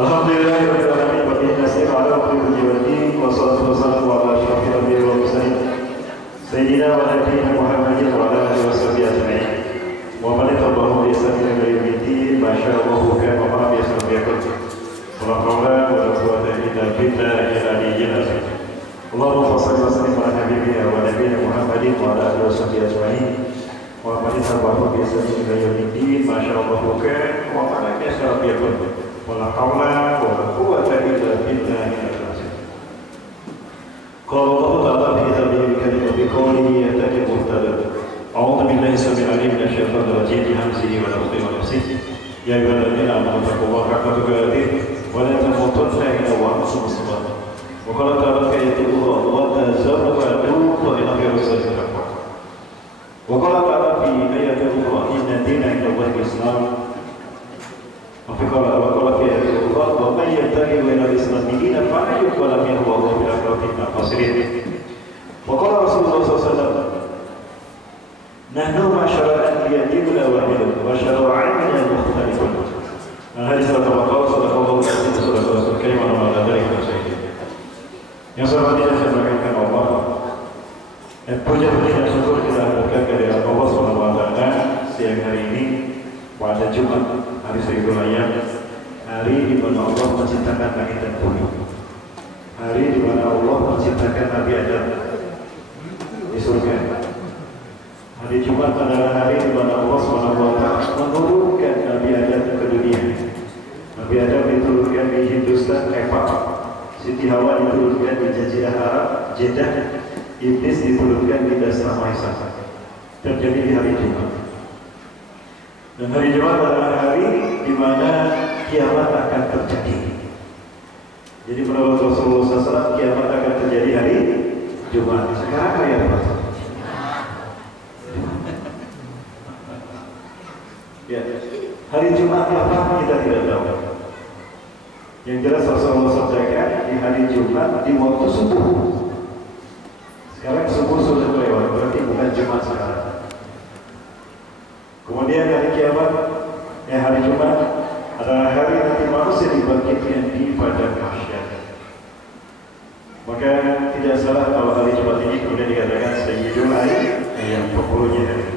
Alhamdulillahirabbil alamin wa bihi nasta'inu ala umuri dunya wassalatu wassalamu ala asyrafil anbiya'i wal mursalin sayyidina wa nabiyyina Muhammadin wa ala alihi washabihi ajma'in wa man tabi'ahum bi ihsan ila yaumil din ma syaa Allahu kana wa ma yasha yakun wa la hawla wa la quwwata illa billahil aliyyil azim. Allahumma shalli wa sallim ala nabiyyina wa nabiyyina Muhammadin wa ala alihi washabihi ajma'in wa man tabi'ahum bi ihsan ila yaumil din ma syaa Allahu kana wa ma yasha yakun wala haula wala quwwata illa billahi al-azim. Qala Allah ta'ala fi kitabihi al-karim bi qawlihi yataki muhtada. A'udzu billahi samil alim minasy syaithanir rajim bi hamzihi wa nafthihi wa nafsihi. Ya ayyuhalladzina amanu taqullaha haqqa tuqatih wa la tamutunna illa wa antum muslimun. Wa qala ta'ala fi ayatillah wa tazawwadu fa inna khayra zadi taqwa. Wa qala ta'ala fi ayatillah inna dina inda Allahi al-Islam. Waqala fi ayatillah wa man yattaqi ghayra al-islam dinan fala yuqbal minhu wa huwa bil akhirati minal khasirin. Wa qala Rasulullah sallallahu alaihi wasallam nahnu ma'syara al-anbiya'i wal wa syara'ina mukhtalifun. Hadis rawahu sallallahu alaihi wasallam kaima nama dari Rasulullah. Yang saya tidak sampaikan Allah. Puja-puji dan syukur kita haturkan kehadirat Allah Subhanahu wa taala siang hari ini pada Jumat hari Sayyidul Ayyam, hari di mana Allah menciptakan langit dan bumi, hari di mana Allah menciptakan Nabi Adam di surga. Hari Jumat adalah hari di mana Allah SWT menurunkan Nabi Adam ke dunia. Nabi Adam diturunkan di Hindustan, Nepal. Siti Hawa diturunkan di Jazirah Arab, Jeddah. Iblis diturunkan di Dasra Maisa. Terjadi di hari Jumat. Dan hari Jumat adalah hari di mana kiamat akan terjadi. Jadi menurut Rasulullah SAW, kiamat akan terjadi hari Jumat. Sekarang hari apa? Ya, hari Jumat apa kita tidak tahu. Yang jelas Rasulullah sabdakan di hari Jumat di waktu subuh. Sekarang subuh sudah lewat, berarti bukan Jumat sekarang. Kemudian hari kiamat, hari Jumat adalah hari nanti manusia dibangkitkan di padang mahsyar. Maka tidak salah kalau hari Jumat ini kemudian dikatakan Sayyidul Ayyam, yang penghulunya hari.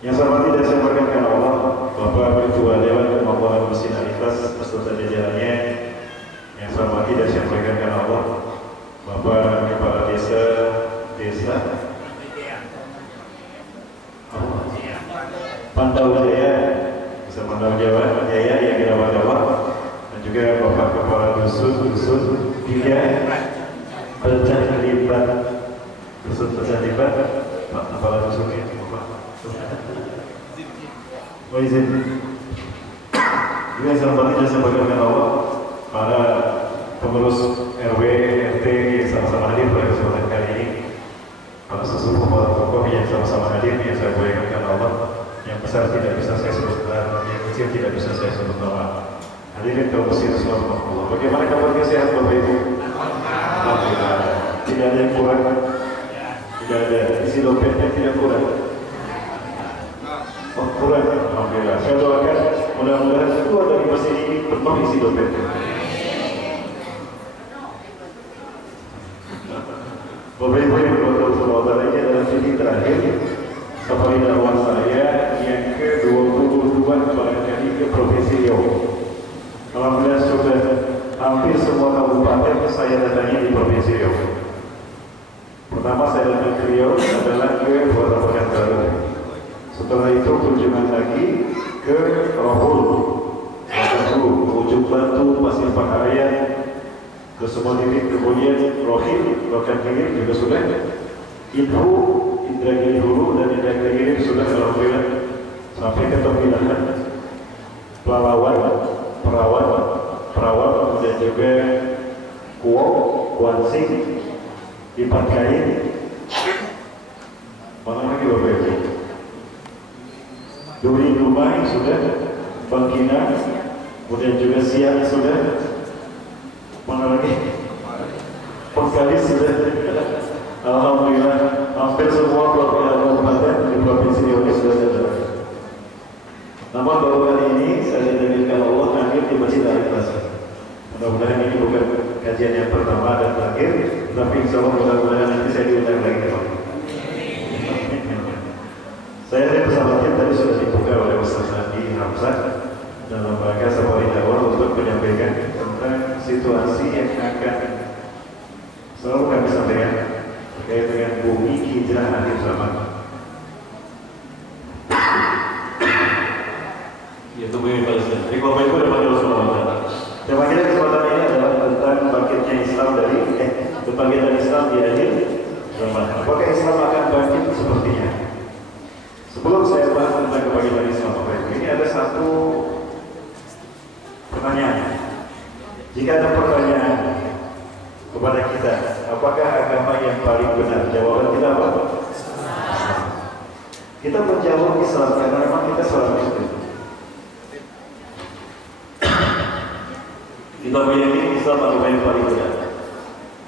Yang sama tidak saya berkatakan Allah, Bapak Ketua Dewan Pembangunan Mesin Alifas beserta jajarannya. Yang sama tidak saya berkatakan Allah, Bapak Kepala Desa Pantau Jaya, bisa Pantau Jawa Jaya yang dirawat Allah, dan juga Bapak Kepala Dusun 3 Pecah Libat, Dusun Pecah Libat, Pak Kepala Dusun ini, Pak izin. Juga selamat tidak sampaikan Allah para pengurus RW, RT yang sama-sama hadir pada kesempatan kali ini, para sesepuh, para tokoh yang sama-sama hadir yang saya muliakan Allah. Yang besar tidak bisa saya sebut nama, yang kecil tidak bisa saya sebut nama. Hadirin kaum muslimin Allah. Bagaimana kabar kesehatan Bapak Ibu? Alhamdulillah. Tidak ada yang kurang. Tidak ada. Isi dompetnya tidak kurang. Oh kurang. Alhamdulillah. Saya doakan mudah-mudahan keluar dari masjid ini penuh isi dompetnya. Bapak Ibu yang berdoa semoga ini adalah video terakhir safari dakwah saya yang ke-22 barangkali ke Provinsi Riau. Alhamdulillah sudah hampir semua kabupaten saya datangi di Provinsi Riau. Pertama saya datang ke Riau adalah ke Kota Pekanbaru. Setelah itu kunjungan lagi ke Rohul, Ujung Batu, Pasir Pangarayan, ke semua titik. Kemudian Rohil, Rokan Hilir juga sudah. Indragiri Hulu dan Indragiri sudah alhamdulillah sampai ke Tembilahan, Perawan, dan juga Kuok, Kuansing, di Pangkain. Mana lagi Bapak Ibu? Duri Dumai sudah, Bangkina, kemudian juga Siang sudah. Mana lagi? Pengkalis sudah. Alhamdulillah hampir semua kabupaten di Provinsi Riau sudah ada. Namun baru kali ini saya ditakdirkan Allah hadir di Masjid Al-Ikhlas. Mudah-mudahan ini bukan kajian yang pertama dan terakhir, tapi insya Allah mudah-mudahan nanti saya diundang lagi. Saya dari pesawatnya tadi sudah dibuka oleh Ustaz Andi Hamzah dalam rangka sebuah dakwah untuk menyampaikan tentang situasi yang akan selalu kami sampaikan terkait dengan bumi hijrah akhir zaman. Yaitu bumi Palestina. Jadi Bapak Ibu dan Rasulullah. Tema kita kesempatan ini adalah tentang bangkitnya Islam dari kebangkitan Islam di akhir zaman. Apakah Islam akan bangkit sepertinya? Sebelum saya bahas tentang kebangkitan Islam, Bapak Ibu, ini ada satu pertanyaan. Jika ada pertanyaan kepada kita, apakah agama yang paling benar? Jawaban kita apa? Islam. Kita menjawab Islam karena memang kita seorang Muslim. Kita meyakini Islam agama yang paling benar.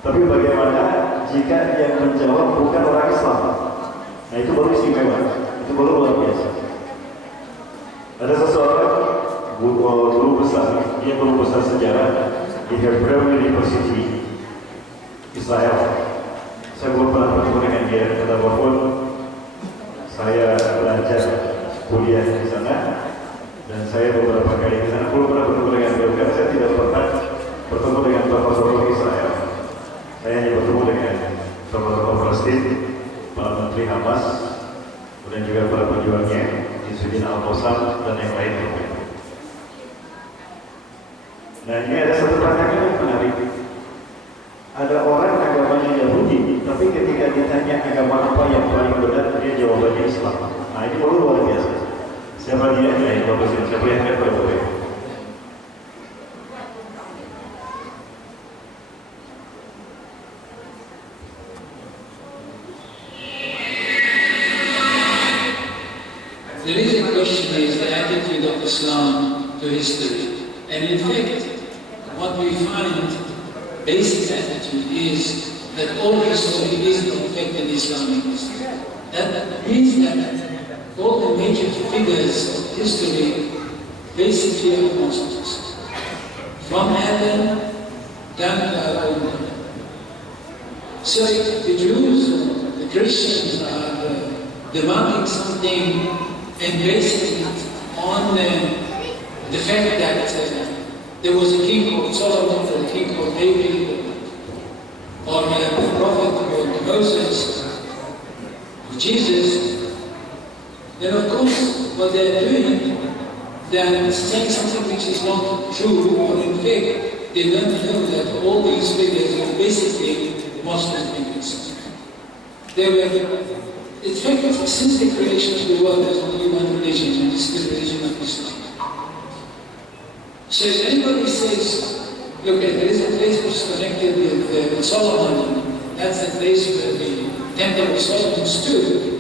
Tapi bagaimana jika yang menjawab bukan orang Islam? Nah itu baru istimewa, itu baru luar biasa. Ada seseorang guru besar, dia guru besar sejarah di Hebrew University Israel. Saya belum pernah bertemu dengan dia, walaupun saya belajar kuliah di sana. Dan saya beberapa kali di sana belum pernah bertemu dengan beliau karena saya tidak pernah bertemu dengan tokoh-tokoh Israel. Saya hanya bertemu dengan tokoh-tokoh Palestina, para menteri Hamas, dan juga para pejuangnya Izzuddin Al-Qassam dan yang lain. Nah ini ada satu pertanyaan yang menarik. Ada orang agamanya Yahudi, tapi ketika ditanya agama apa yang paling benar, dia jawabannya Islam. Nah ini baru luar biasa. Siapa dia? Ya, siapa yang akan berbuat? There is a question, is the attitude of Islam to history. And in fact, what we find, basic attitude is that all history is in fact an Islamic history. That means that all the major figures of history basically are Muslims. From Adam down to our own time. So the Jews, the Christians are demanding something and basing it on the fact that there was a king called Solomon, or a king called David, or a prophet called Moses, or Jesus. Then of course, what they're doing, they're saying something which is not true, or in fact, they don't know that all these figures were basically Muslim figures. They were, in fact, since the creation of the world, there's only one religion, and this is the religion of Islam. So if anybody says, look, there is a place which is connected with Solomon, that's the place where the Temple of Solomon stood,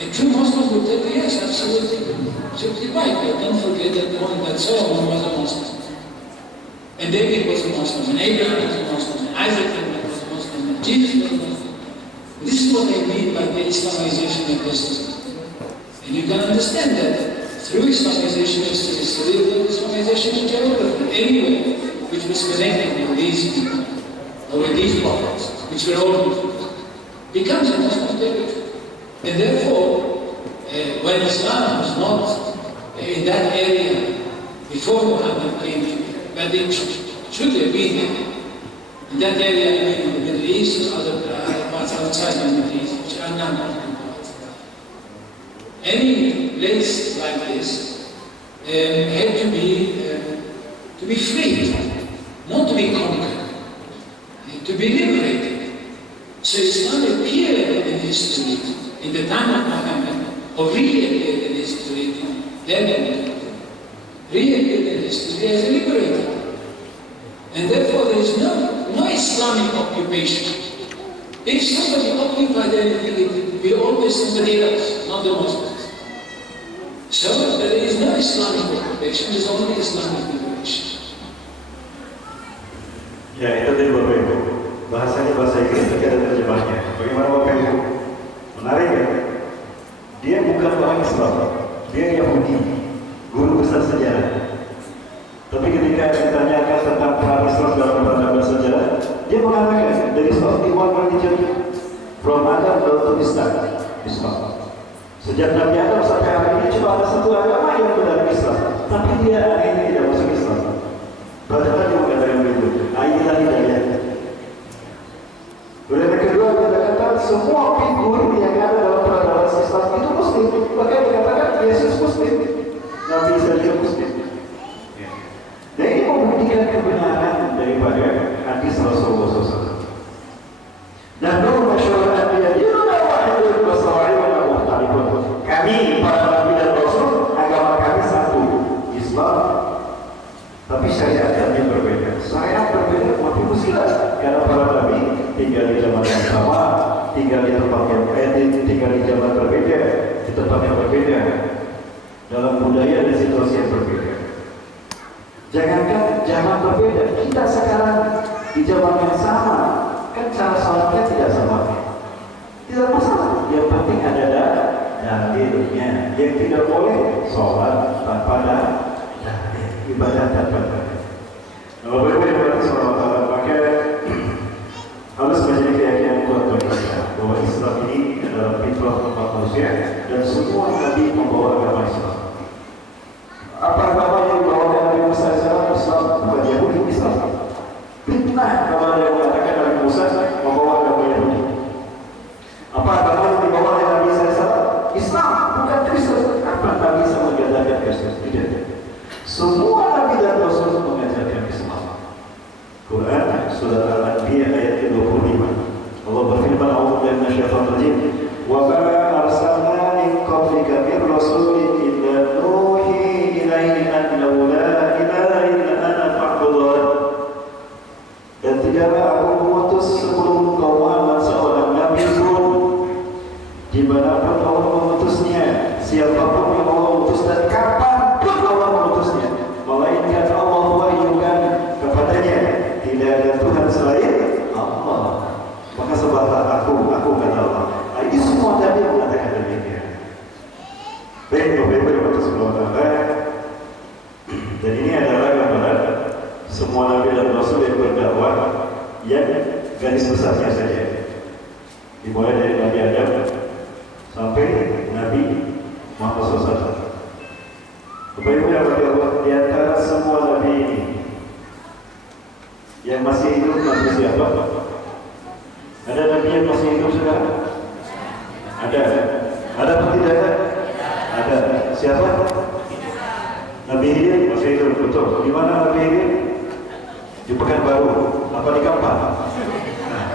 a true Muslim would tell you, yes, absolutely. Absolutely right, but don't forget that point that Solomon was a Muslim. And David was a Muslim, and Abraham was a Muslim, and Isaac was a Muslim, and Jesus was a Muslim. This is what they mean by the Islamization of history. And you can understand that through Islamization of history, the Islamization of geography, anyway, which was connected with these people, or with these prophets, which were all Muslims, becomes a Muslim territory. And therefore, when Islam was not in that area before Muhammad came, but it should have been in that area, in the Middle East, or other parts outside the Middle East, which are not Muslim parts. Any place like this had to be freed, not to be conquered, to be liberated. So Islam appeared in history in the time of Muhammad, or reappeared in history, then reappeared in history as a liberator. And therefore there is no Islamic occupation. If somebody occupied anything, it would be always somebody else, not the Muslims. So there is no Islamic occupation, there is only Islamic liberation. Ya, itu tadi Bapak Ibu. Bahasanya bahasa Inggris, tapi ada terjemahnya. Bagaimana Bapak Ibu? Menarik ya? Dia bukan orang Islam, dia Yahudi. Islam. Sejak Nabi Adam sampai hari ini cuma ada satu agama yang benar Islam, tapi dia akhirnya tidak masuk Islam. Padahal dia bukan dari itu. Inilah hidayah. Yang kedua kita katakan semua figur yang ada dalam peradaban Islam itu Muslim. Makanya dikatakan Yesus Muslim, Nabi Isa juga Muslim. Dan ini membuktikan kebenaran daripada hadis Rasulullah SAW. Dan Nabi masyarakat dia wahidun wasawa'ibun muhtalifun. Kami para Nabi dan Rasul agama kami satu, Islam. Tapi syariat kami berbeda. Syariat berbeda tapi musilah. Karena para Nabi tinggal di zaman yang sama, tinggal di tempat yang tinggal di zaman berbeda, di tempat yang berbeda, dalam budaya dan situasi yang berbeda. Jangankan zaman berbeda, kita sekarang di zaman yang sama, kan cara sholatnya tidak sama. Tidak masalah, yang penting ada dalilnya. Yang tidak boleh sholat tanpa dalil, ibadah tanpa dalil. Kalau berbeda sholat, maka harus menjadi keyakinan kuat bagi kita bahwa Islam ini adalah fitrah umat manusia dan semua Nabi membawa agama Islam. Apa agama yang dibawakan Nabi Musa adalah Islam, bukan Yahudi, Islam. Fitnah kalau ada yang mengatakan Nabi Musa membawa agama Yahudi. Apa agama yang dibawa oleh Nabi Musa? Islam, bukan Kristen. Apa Nabi Musa mengajarkan Kristen? Tidak. Semua Nabi dan Rasul mengajarkan Islam. Quran surat Al-Anbiya ayat 25. Allah berfirman, "A'udzu minasyaitonir rajim. Wa ma arsalna min qablika min rasulin illa nuhi ilaihi annahu la ilaha illa ana fa'budun." Dan tidaklah aku mengutus sebelum kau Muhammad seorang nabi pun, dimanapun Allah mengutusnya, siapapun yang Allah utus dan kapanpun Allah mengutusnya, melainkan Allah wahyukan kepadanya, tidak ada Tuhan selain Allah. Maka sebablah aku kata Allah. Ini semua Nabi mengatakan demikian. Baik, Bapak Subhanahu wa Ta'ala. Dan ini adalah gambaran semua Nabi dan Rasul yang berdakwah yang garis besarnya saja. Dimulai dari Nabi Adam sampai Nabi Muhammad SAW. Bapak Ibu yang berdakwah di antara semua Nabi ini, yang masih hidup Nabi siapa? Ada Nabi yang masih hidup sekarang? Ada. Ada atau tidak ada? Ada. Siapa? Nabi Hidir masih hidup, betul. Di mana Nabi Hidir? Di Pekanbaru. Apa di Kampar? Nah,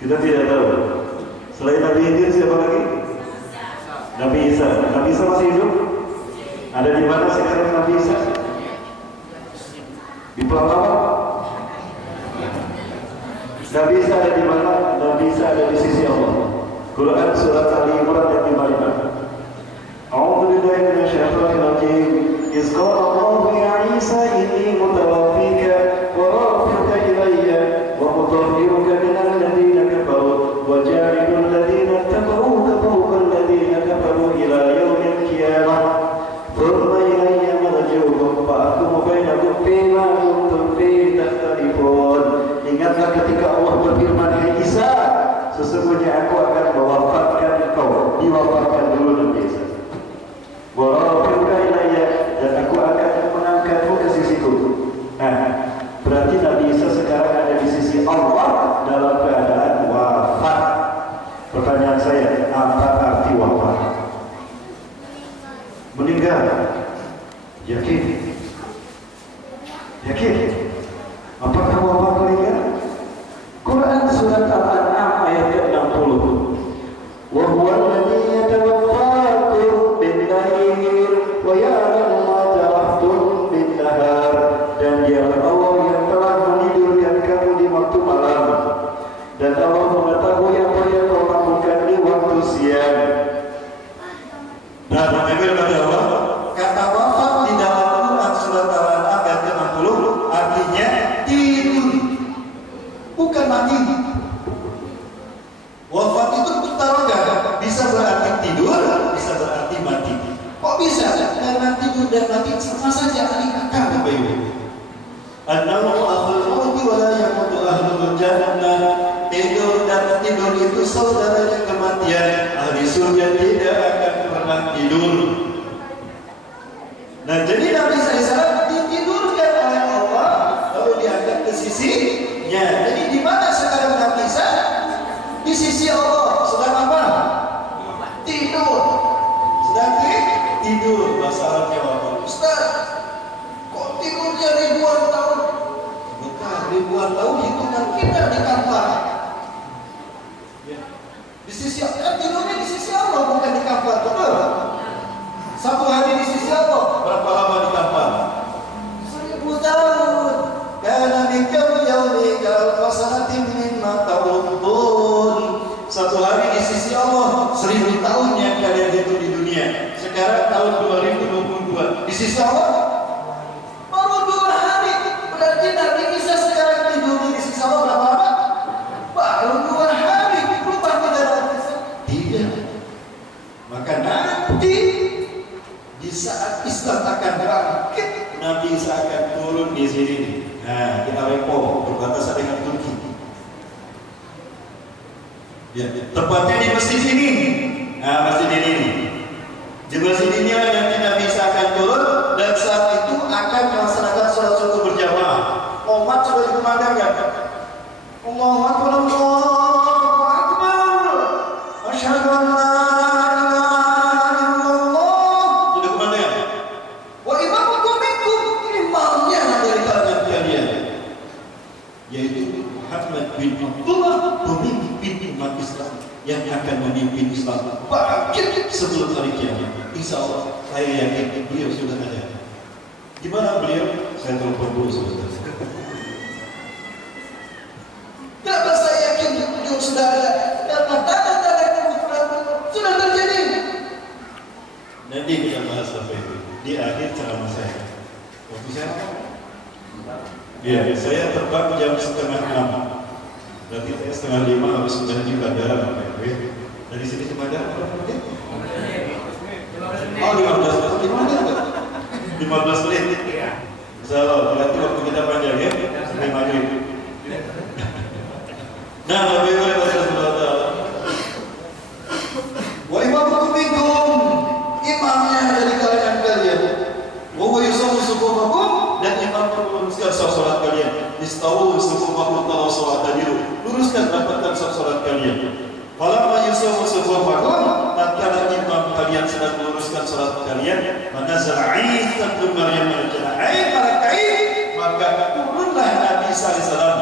kita tidak tahu. Selain Nabi Hidir siapa lagi? Nabi Isa. Nabi Isa masih hidup? Ada di mana sekarang Nabi Isa? Di Pelalawan. Nabi Isa ada di mana? Nabi Isa ada di sisi Allah. Quran surat Ali Imran ayat 55. A'udzu billahi minasyaitonir rajim. Iz qala Allahu ya Isa inni mutawaffika wa rafi'uka ilayya wa mutahhiruka minal ladzina kafaru wa ja'ilul ladzina tabauka fawqa alladzina kafaru ila yaumil qiyamah. Thumma ilayya marji'ukum fa ahkumu bainakum fima kuntum fihi takhtalifun. Ingatlah ketika Allah berfirman, "Hai Isa, sesungguhnya aku akan mewafatkan engkau." Diwafatkan dulu Nabi Isa. Wa rafi'uka ilayya, dan aku akan mengangkatmu ke sisiku. Nah, berarti Nabi Isa sekarang ada di sisi Allah dalam keadaan wafat. Pertanyaan saya, apa arti wafat? Meninggal. Yakin? Yakin? Apakah wafat meninggal? Quran surat Al-An'am ayat ke-60. Wa huwa alladhi yatawaffakum bil-lail wa ya'lamu ma jarahtum bin-nahar. Dan dialah Allah yang telah menidurkan kamu di waktu malam, dan Allah mengetahui apa yang kau lakukan di waktu siang. Nah, bagaimana kata Allah? Kata wafat di dalam Quran surat Al-An'am ayat ke-60 artinya tidur. Nah, jadi Nabi SAW ditidurkan oleh Allah, lalu diangkat ke sisinya. Jadi di mana sekarang Nabi SAW? Di sisi Allah. Sedang apa? Tidur. Sedang tidur. Bahasa Arabnya apa? Ustaz, kok tidurnya ribuan tahun? Bukan ribuan tahun, hitungan kita di kamar. Di sisi Allah, tidurnya di sisi Allah, bukan di kamar, betul? Satu hari di sisi Allah, berapa lama di kamar? 1000 tahun. Karena mikam yaumi kal fasanatin mimma ta'udun. Satu hari di sisi Allah 1000 tahun yang kalian hidup di dunia. Sekarang tahun 2022. Di sisi Allah baru 2 hari. Berarti Nabi bisa sekarang tidur di sisi Allah berapa lama? Baru 2 hari. Berubah tidak ada? Tidak. Maka nanti di saat Islam akan bangkit, Nabi Isa akan turun di sini. Nah, di Aleppo, berbatasan dengan Turki. Ya, tepatnya di masjid ini. Nah, masjid ini. Di masjid ini nanti Nabi Isa akan turun dan saat itu akan melaksanakan sholat subuh berjamaah. Umat sudah dikumandangkan. Allahu Akbar, Allahu Akbar. Asyhadu an la yang akan memimpin Islam bangkit sebelum hari kiamat. Insya Allah, saya yakin beliau sudah ada. Di mana beliau? Saya telepon dulu sebentar. Kenapa saya yakin beliau sudah ada? Karena tanda-tanda kebetulan sudah terjadi. Nanti kita bahas sampai itu di akhir ceramah saya. Waktu saya, ya, saya terbang jam 5:30. Berarti saya 4:30 harus sudah di bandara. Dari sini ke bandara berapa menit? Oh, 15 menit. 15 menit. So, berarti waktu kita panjang ya, sampai maghrib. Nah, lebih baik Rasulullah. Wa imamukum minkum, imamnya dari kalangan kalian. Wa yusallu sufufakum, dan imam meluruskan salat kalian. Istawu sufufakum kalau salat tadiru. Luruskan rapatkan salat kalian. Falamma yusallu sufufakum, tatkala imam kalian sedang meluruskan salat kalian, manazal Isa bin Maryam al-Jannah, maka turunlah Nabi sallallahu alaihi wasallam.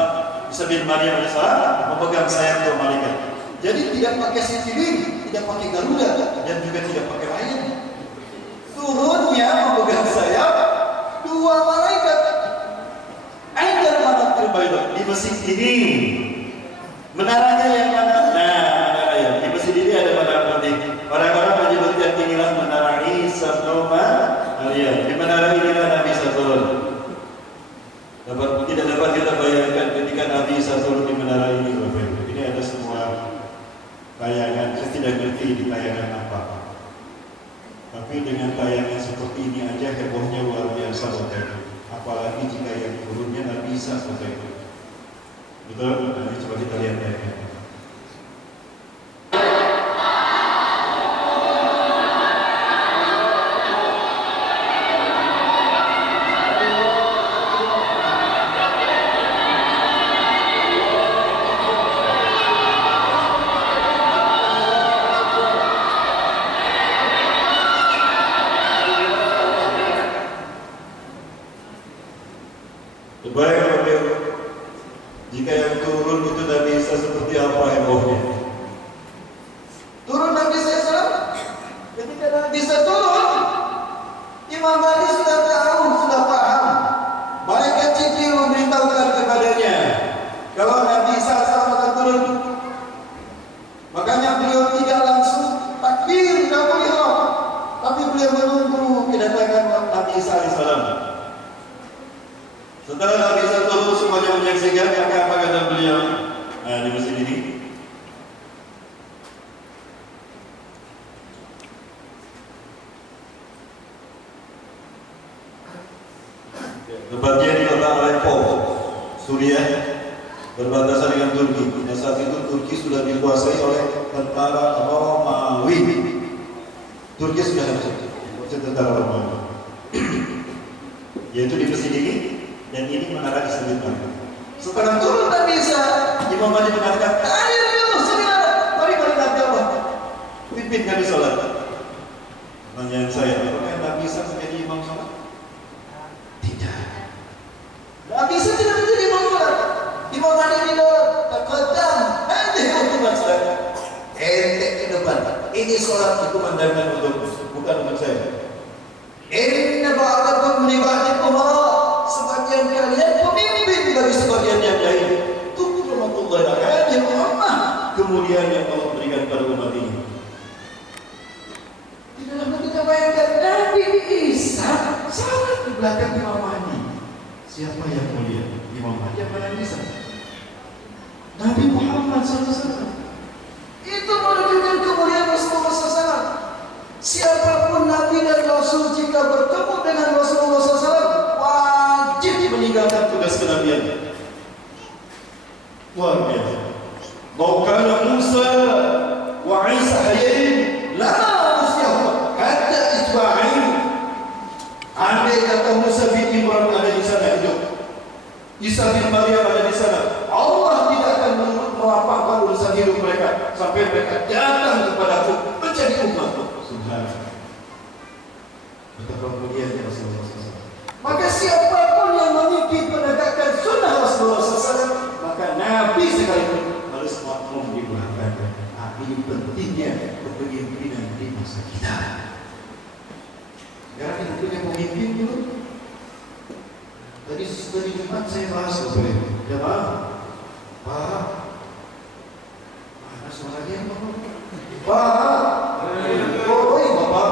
Isa bin Maryam alaihissalam memegang sayap dua malaikat. Jadi tidak pakai sitirin, tidak pakai garuda, dan juga tidak pakai lain. Turunnya memegang sayap dua malaikat. Ada mana terbaik di masjid ini? Menaranya yang mana? Nah, menara yang di masjid ini ada menara penting. Orang-orang menyebutkan inilah menara Isa bin Maryam. Di menara inilah Nabi turun. Tidak dapat kita bayangkan ketika Nabi Isa turun di menara ini. Ini ada semua tayangan. Saya tidak ngerti di tayangan apa. Tapi dengan tayangan seperti ini aja hebohnya luar biasa Bapak. Apalagi jika yang turunnya Nabi Isa Bapak. Betul? Nanti coba kita lihat ya. Baik Bapak, jika yang turun itu Nabi Isa seperti apa hebohnya? Turun Nabi Isa, ketika Nabi Isa turun, Imam Ali sudah tahu, sudah paham. Malaikat Jibril memberitahukan kepadanya kalau Nabi Isa akan turun. Makanya beliau tidak langsung takbir Takbirullah, tapi beliau menunggu kedatangan Nabi Isa alaihissalam. Setelah Nabi Isa turun, semuanya menyaksikan, maka apa kata beliau? Nah, di masjid ini. Tempatnya di kota Aleppo, Suriah, berbatasan dengan Turki. Dan saat itu Turki sudah dikuasai oleh tentara Romawi. Turki sudah hancur, tentara Romawi. yaitu di Mesjid ini, dan ini menara Istiqlal. Setelah turun Nabi Isa, Imam Mahdi mengatakan, "Ayo dulu, mari Nabi Allah, pimpin kami sholat." Pertanyaan saya, apakah Nabi Isa menjadi imam sholat? Tidak. Nabi Isa tidak menjadi imam sholat. Imam Mahdi bilang, "Taqaddam, hadhihi utubat saya." Ente ke depan. Ini sholat dikumandangkan untukmu, bukan untuk saya. Inna ba'dakum li ba'din umara. Sebagian kalian pemimpin bagi sebagian yang lain. Tukrumatullahi hadhihi ummah. Kemuliaan yang Allah berikan pada umat ini. Di dalam kita bayangkan Nabi Isa salat di belakang Imam Mahdi. Siapa yang mulia? Imam Mahdi apa Nabi Isa? Nabi Muhammad SAW. Itu menunjukkan kemuliaan Rasulullah SAW. Siapapun Nabi dan Rasul jika bertemu dengan Rasulullah SAW wajib meninggalkan tugas kenabian. Luar biasa. Maukana Musa wa Isa hayain lama musyahu kata Ismail. Andai kata Musa bin Imran ada di sana hidup, Isa bin Maryam ada di sana, Allah tidak akan melapangkan urusan hidup mereka sampai mereka datang kepadaku menjadi umatku. Subhanallah. Betapa mulianya Rasulullah SAW. Maka siapapun yang memimpin penegakan sunnah Rasulullah SAW, maka Nabi sekalipun harus makmum di belakang. Ini pentingnya kepemimpinan di masa kita. Sekarang kita punya pemimpin dulu. Tadi Jumat saya bahas kepada jemaah, Pak, mana suaranya Pak? Oh iya Bapak.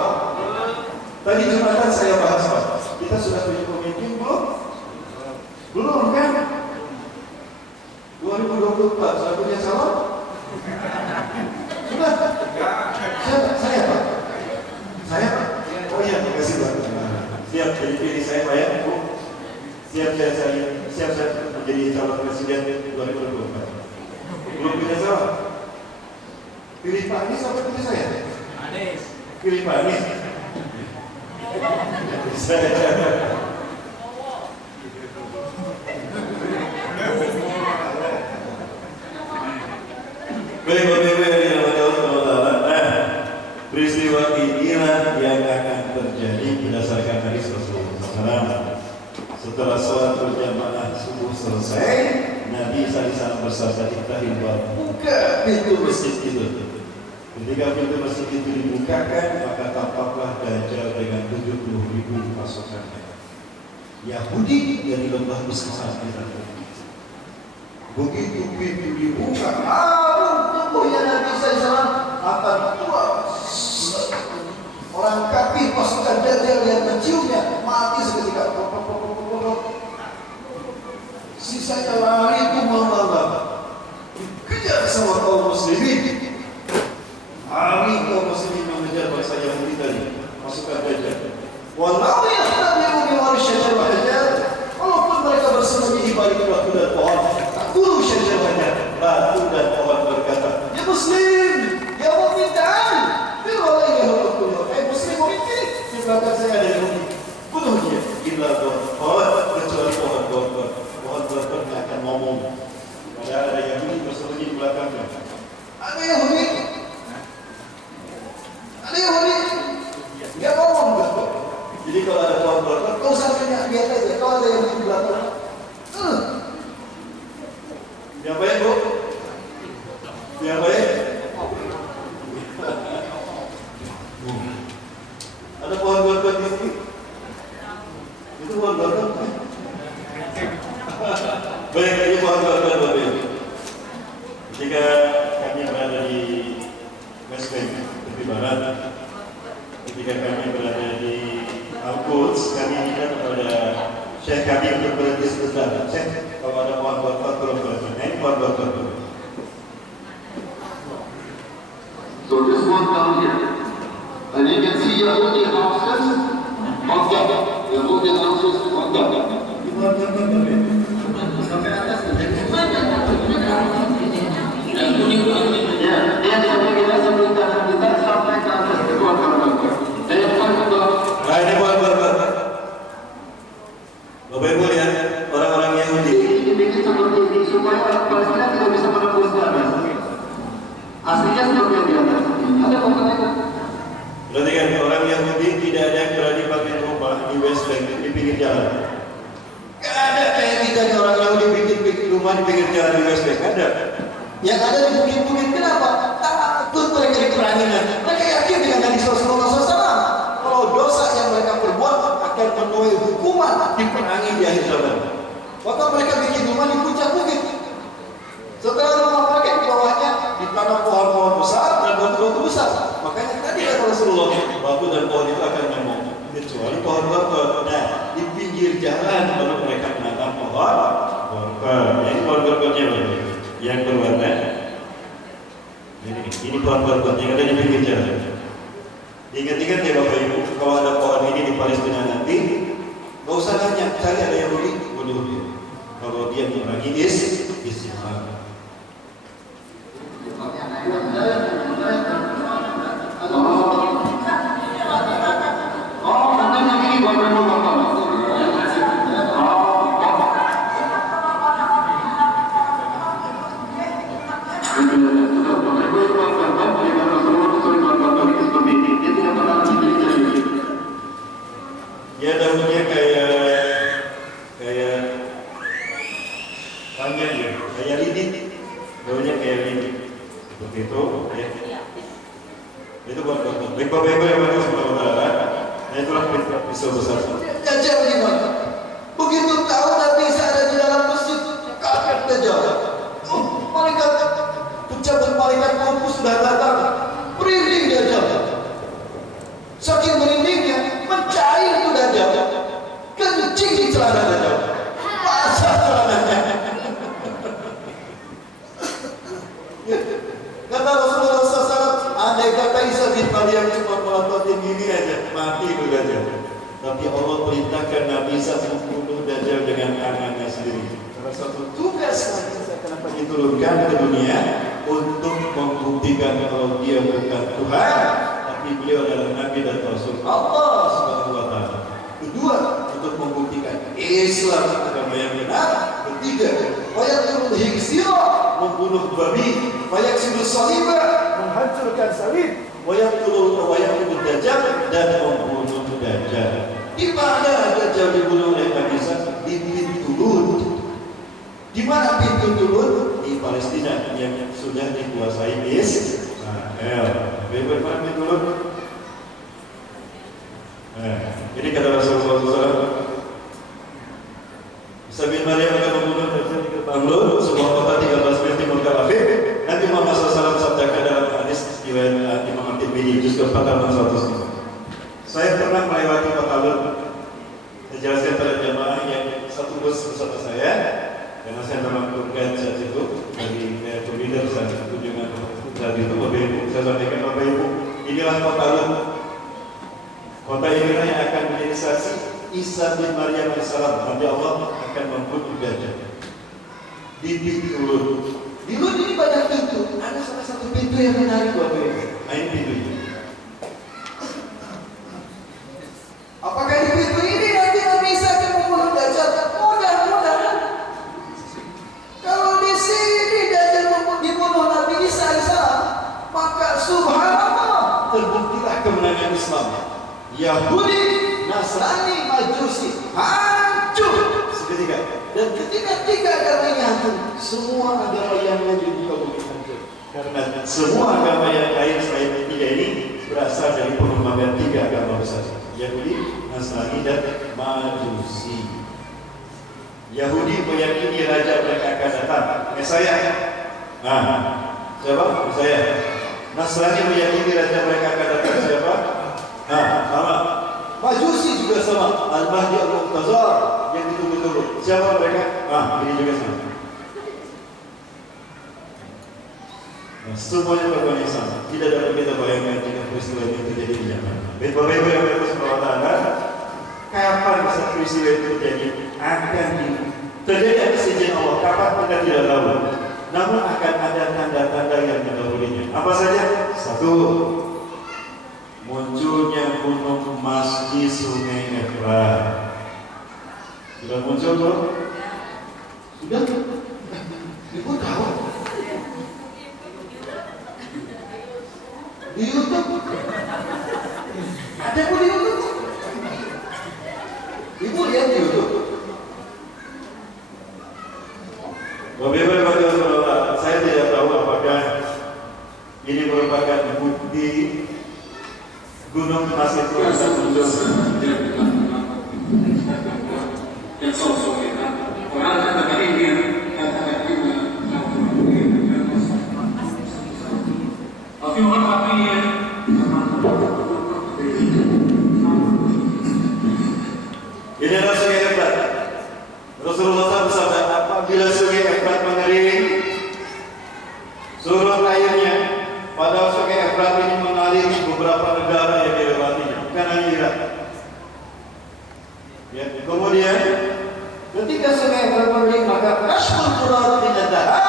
Tadi Jumatan saya bahas Pak. Kita sudah punya pemimpin belum? Belum kan? 2024 sudah punya calon? Sudah? Saya Pak. Saya Pak. Oh iya, terima kasih Pak. Siap jadi pilih saya Pak ya. Siap saya menjadi calon presiden 2024. Belum punya calon? Pilih Pak Anies atau pilih saya? Anies. Pilih Pak Anies. Baik, peristiwa inilah yang akan terjadi berdasarkan hadis Rasulullah SAW. Setelah sholat berjamaah subuh selesai, Nabi SAW bersabda, buka pintu masjid itu. Ketika pintu masjid itu dibukakan, maka tampaklah Dajjal dengan 70.000 pasukannya. Yahudi dari lembah besar kita. Begitu pintu dibuka, tubuhnya Nabi SAW akan keluar. Orang kafir pasukan Dajjal yang menciumnya mati seketika. Sisanya lari itu malam-malam. Kejar sama kaum muslimin. Hari kaum muslimin mengejar bangsa Yahudi tadi, pasukan Dajjal. Walau yahtamilu bi waris syajar wa hajar. Walaupun mereka bersembunyi di balik batu dan pohon, takulu syajar wa hajar. Batu dan pohon berkata, ya muslim, ya mu'min ta'al. Bilwalai ya Allah. Muslim mu'min, di belakang saya ada Yahudi. Bunuh dia. Illa pohon, kecuali pohon borkon. Pohon borkon yang akan ngomong. Padahal ada Yahudi bersembunyi di belakangnya. Ada Yahudi. Dia ngomong betul. Jadi kalau ada pohon borkon, kau sampainya lihat aja. Kalau ada yang di belakang, diapain Bu? Diapain? Ada pohon borkon di sini? Itu pohon borkon. Baik, ini pohon borkon Bapak. Ketika kami berada di West Bank, tepi barat, ketika kami berada di Al-Quds, kami minta kepada Syekh kami untuk berhenti sebentar. Syekh, kalau ada pohon borkon, tolong berhenti. Nah, ini pohon borkon. So this one down here, and you can see Yahudi houses on top. Yahudi houses on top. Sampai atas. Ya, dia sampai kita sebelum kita sampai ke atas itu akan berubah. Saya pun juga. Nah, ini pohon borkon. di pinggir jalan. Gak ada kayak kita nih orang Yahudi bikin rumah di pinggir jalan di West Bank, ada. Yang ada di bukit-bukit, kenapa? Takut mereka diperangi nanti. Mereka yakin dengan Nabi Sallallahu Alaihi Wasallam kalau dosa yang mereka perbuat akan menuai hukuman diperangi di akhir zaman. Maka mereka bikin rumah di puncak bukit. Setelah rumah mereka di bawahnya ditanam pohon-pohon besar dan batu-batu besar. Makanya tadi kata Rasulullah, batu dan pohon itu akan nyambung. Kecuali pohon berkah. Nah, di pinggir jalan baru mereka menanam pohon berkah. Ini pohon berkahnya yang berwarna. Ini pohon berkah yang ada di pinggir jalan. Ingat-ingat ya Bapak Ibu, kalau ada pohon ini di Palestina nanti, gak usah tanya, cari ada yang beli, bunuh dia. Kalau dia mengurangi istighfar. Ya daunnya kayak panjang ya, kayak lidi, daunnya kayak lidi, seperti itu. Ya. Itu buat baik Bapak Ibu yang ada sebelah utara. Nah itulah pisau besar. Dajjal gimana? Begitu tahu Nabi Isa ada di dalam masjid, kaget Dajjal. Malaikat pejabat malaikat maut sudah datang, merinding Dajjal. Saking merindingnya, mencair itu Dajjal, kencing di celana Dajjal, basah celananya. Kata Rasulullah SAW, andai kata Isa bin Maryam cuma melototin gini aja, mati itu Dajjal. Tapi Allah perintahkan Nabi Isa membunuh Dajjal dengan tangannya sendiri. Salah satu tugas Nabi Isa kenapa diturunkan ke dunia untuk membuktikan kalau dia bukan Tuhan, tapi beliau adalah Nabi dan Rasul Allah Subhanahu wa Ta'ala. Kedua, untuk membuktikan Islam agama yang benar. Ketiga, wayaqtul higsira, membunuh babi, wayaqtul saliba, menghancurkan salib, wayaqtul Dajjal, dan membunuh Dajjal. Di mana Dajjal dibunuh oleh Nabi Isa? Di pintu Lut. Di mana pintu Lut? Di Palestina yang sudah dikuasai Israel. Bagaimana pintu Lut? Jadi kata Rasulullah SAW, Isa bin Maryam akan membunuh Dajjal di gerbang Lut, sebuah kota 13 mil timur Tel Aviv. Nabi Muhammad SAW sabdakan dalam hadis riwayat Imam At-Tirmidzi juz ke-4 halaman 100. Saya pernah melewati kota Lut. Saya jelaskan pada jemaah yang satu bus bersama saya, karena saya memang tugas saat itu dari pembina saat kunjungan dari itu Bapak Ibu. Saya sampaikan Bapak Ibu, inilah kota Lut. Kota inilah yang akan menjadi saksi Isa bin Maryam alaihissalam. Nanti Allah akan membunuh Dajjal di pintu Lut. Di Lut ini banyak pintu. Ada salah satu pintu yang menarik Bapak Ibu. Ini pintunya. Apakah di pintu ini nanti Nabi Isa akan membunuh Dajjal? Mudah-mudahan. Kalau di sini Dajjal dibunuh Nabi Isa alaihissalam, maka subhanallah terbuktilah kemenangan Islam. Yahudi, Nasrani, Majusi hancur seketika. Dan ketika tiga agama ini hancur, semua agama yang maju juga mungkin hancur. Karena semua agama yang lain selain tiga ini berasal dari pengembangan tiga agama besar, Yahudi, Nasrani, dan Majusi. Yahudi meyakini raja mereka akan datang, Mesaya. Siapa? Mesaya. Nasrani meyakini raja mereka akan datang, siapa? Sama. Majusi juga sama. Al-Mahdi Al-Muqtazar yang ditunggu-tunggu. Siapa mereka? Ini juga sama. Semuanya berbagai sama. Tidak dapat kita bayangkan jika peristiwa ini terjadi di zaman. Bapak Ibu yang terus merawat, kapan bisa peristiwa itu terjadi? Akan terjadi atas izin Allah. Kapan kita tidak tahu. Namun akan ada tanda-tanda yang mendahulunya. Apa saja? Satu, munculnya gunung emas di Sungai Efrat. Sudah muncul belum? Sudah. Ibu tahu? Di YouTube. Ada pun di YouTube. Ibu lihat di YouTube. Bapak-bapak saudara, saya tidak tahu apakah ini merupakan bukti Gunung Mas itu akan muncul. Ini adalah Sungai Efrat. Rasulullah SAW bersabda, apabila Sungai Efrat mengering, surut airnya. Padahal Sungai Efrat ini mengalir beberapa negara yang dilewatinya, bukan hanya Irak. Ya, kemudian ketika Sungai Efrat mengering, maka kashful furat min ad-dahab.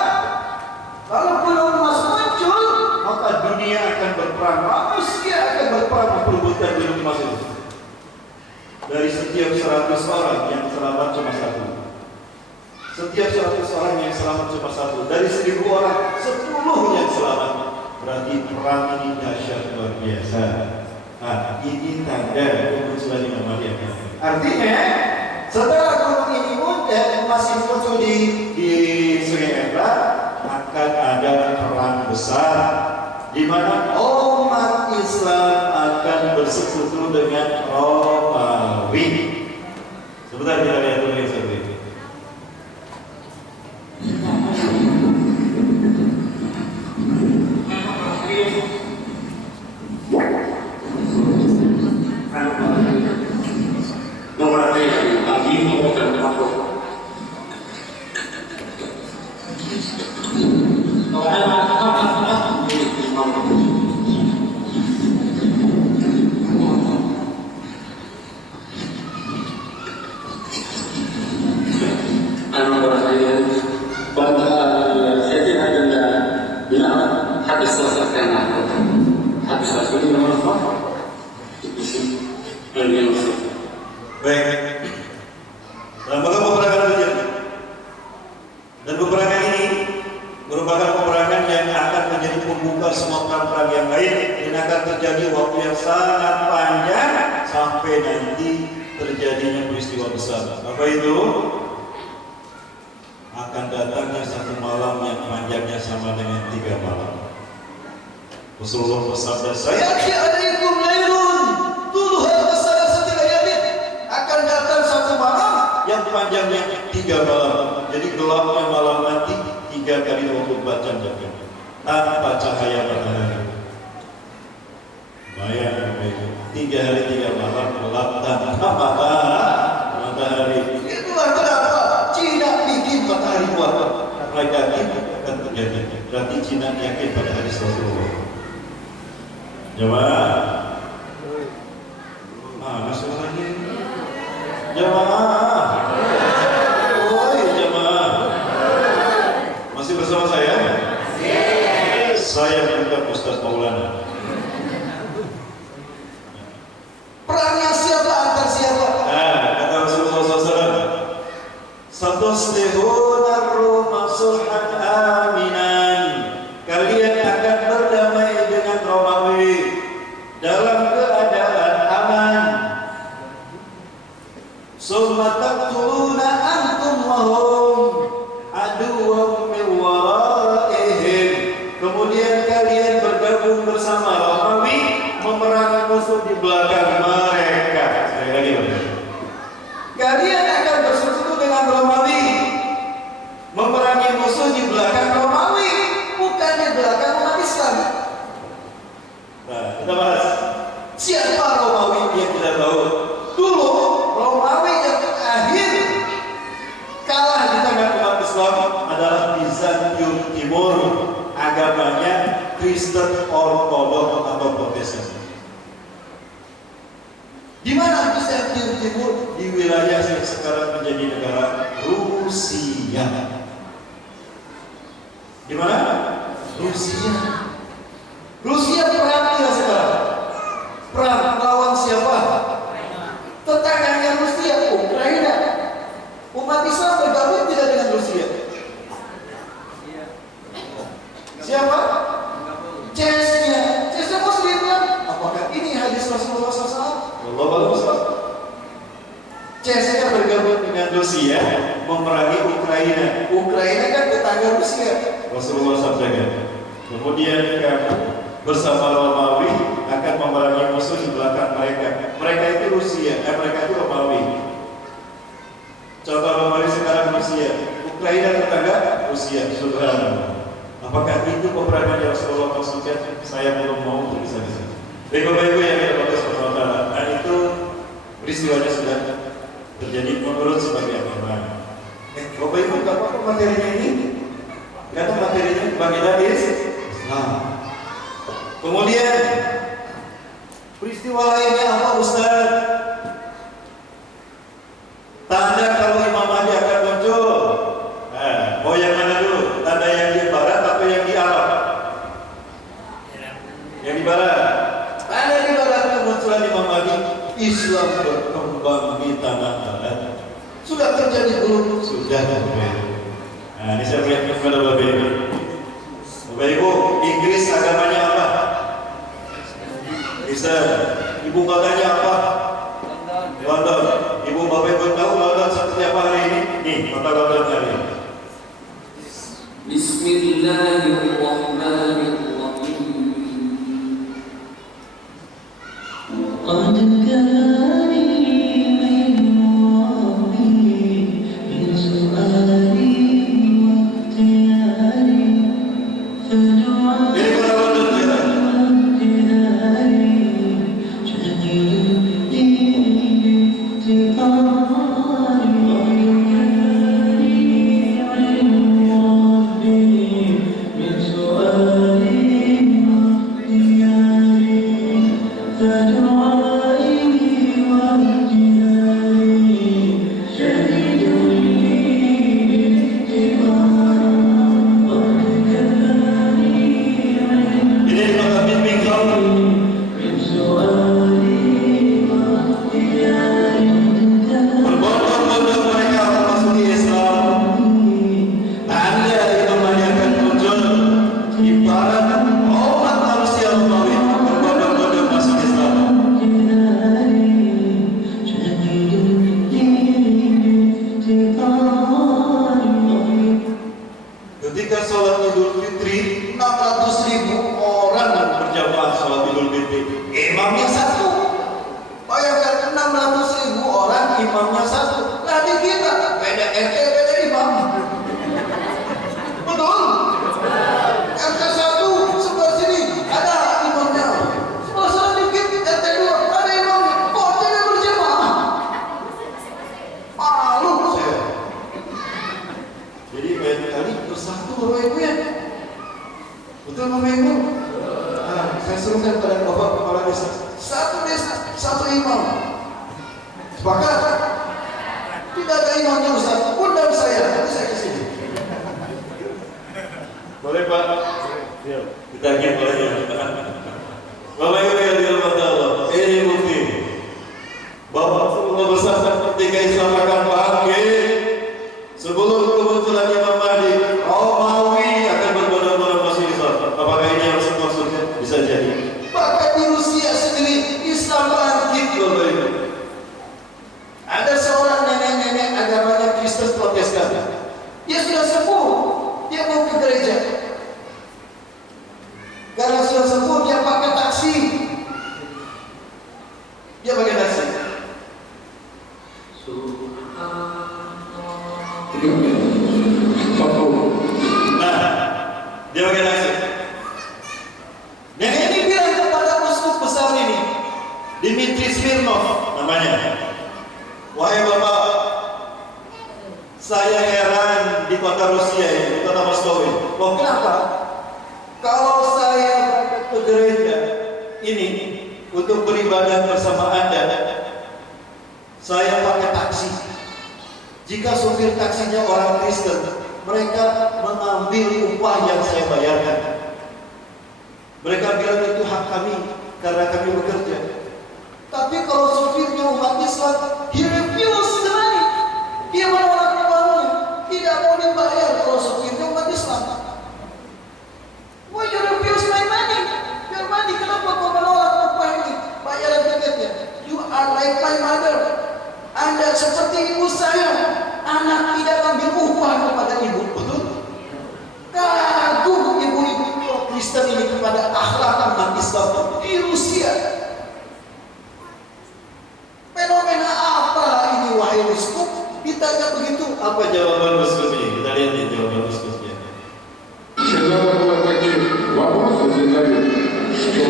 Kalau Gunung Mas muncul, maka dunia akan berperang, manusia akan berperang memperebutkan Gunung Mas itu. Dari setiap 100 orang yang selamat cuma satu. Setiap 100 orang yang selamat cuma satu. Dari 1000 orang, 10 yang selamat. Berarti perang ini dahsyat luar biasa. Nah, ini tanda kemunculan Imam Mahdi. Artinya, setelah gunung ini masih muncul di Sungai Efrat, akan ada perang besar di mana umat Islam akan bersekutu dengan Romawi. Sebentar kita lihat dulu yang seperti itu. Baik. Dalam peperangan terjadi. Dan peperangan ini merupakan peperangan yang akan menjadi pembuka semua perang-perang yang lain dan akan terjadi waktu yang sangat panjang sampai nanti terjadinya peristiwa besar. Apa itu? Akan datangnya satu malam yang panjangnya sama dengan 3 malam. Rasulullah bersabda, "Sayati alaikum lailun tuluha kasalasatil akan datang satu malam yang panjangnya 3 malam. Jadi gelapnya malam nanti 3 kali 24 jam tanpa cahaya matahari. Bayangkan itu 3 hari 3 malam gelap tanpa matahari. Itulah kenapa Cina bikin matahari buat mereka akan terjadi. Berarti Cina yakin pada hadis Rasulullah. Jemaah, masuk lagi. Jemaah, woi jemaah, masih bersama saya? Saya minta Ustaz Maulana. Perangnya siapa antar siapa? Kata Rasulullah SAW, "Satuslihuna ar-Ruma sulhan aminan." Kalian akan berdamai dengan Romawi dalam keadaan aman. Summa taqtuluna antum wa hum aduwwum min waraihim. Kemudian kalian bergabung bersama Romawi memerangi musuh di belakang mereka. Sekali lagi, kalian akan bersekutu dengan Romawi memerangi musuh di belakang Romawi, bukan di belakang umat Islam. Nah, kita bahas siapa Romawi yang kita tahu. Dulu Romawi yang terakhir kalah di tangan umat Islam adalah Bizantium Timur, agamanya Kristen Ortodok atau Protestan. Di mana Bizantium Timur? Di wilayah yang sekarang menjadi negara Rusia. Di mana? Rusia. Rusia perang tidak sekarang. Perang melawan siapa? Tetangganya Rusia, Ukraina. Umat Islam bergabung tidak dengan Rusia. Siapa? Chesnya Muslim kan? Apakah ini hadis Rasulullah SAW? Allah. Ces bergabung dengan Rusia memerangi Ukraina. Ukraina kan tetangga Rusia. Rasulullah sabdakan, kemudian kamu bersama Romawi akan memerangi musuh di belakang mereka. Mereka itu Rusia, mereka itu Romawi. Contoh Romawi sekarang Rusia, Ukraina tetangga Rusia. Saudara, apakah itu peperangan yang Rasulullah maksudkan? Saya belum mau untuk bisa. Bapak-bapak yang dirahmati Allah, dan itu peristiwanya sudah terjadi menurut sebagai agama. Bapak Ibu, apa materinya ini? Kata materinya bagian dari Islam. Kemudian peristiwa lainnya apa Ustaz? Tanda kalau Imam Mahdi akan muncul. Mau yang mana dulu? Tanda yang di barat atau yang di Arab? Yang di barat. Tanda di barat kemunculan Imam Mahdi. Islam berkembang di tanah barat. Sudah terjadi belum? Sudah. Nah, ini saya melihat kepada Bapak Ibu. Bapak Ibu, Inggris agamanya apa? Islam. Ibu kotanya apa? London. Ibu Bapak Ibu tahu London seperti apa hari ini? Nih, kota London hari ini. Bismillahirrahmanirrahim. Anda seperti ibu saya. ditanya begitu, apa jawaban Uskusnya? Kita lihat nih jawaban Uskusnya. Всегда бывают такие вопросы задают, что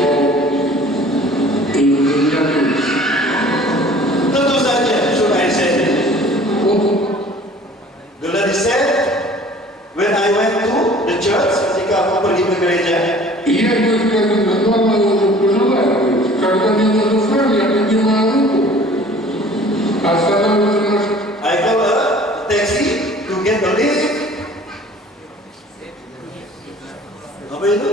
и не ответишь. Tentu saja, should I say? The lady said, when I went to the church, ketika aku pergi ke gereja, И я говорю, как дома уже пожелаю, когда мне нужен храм, я поднимаю руку, останавливаю машину. I call a taxi to get the lift. Apa itu?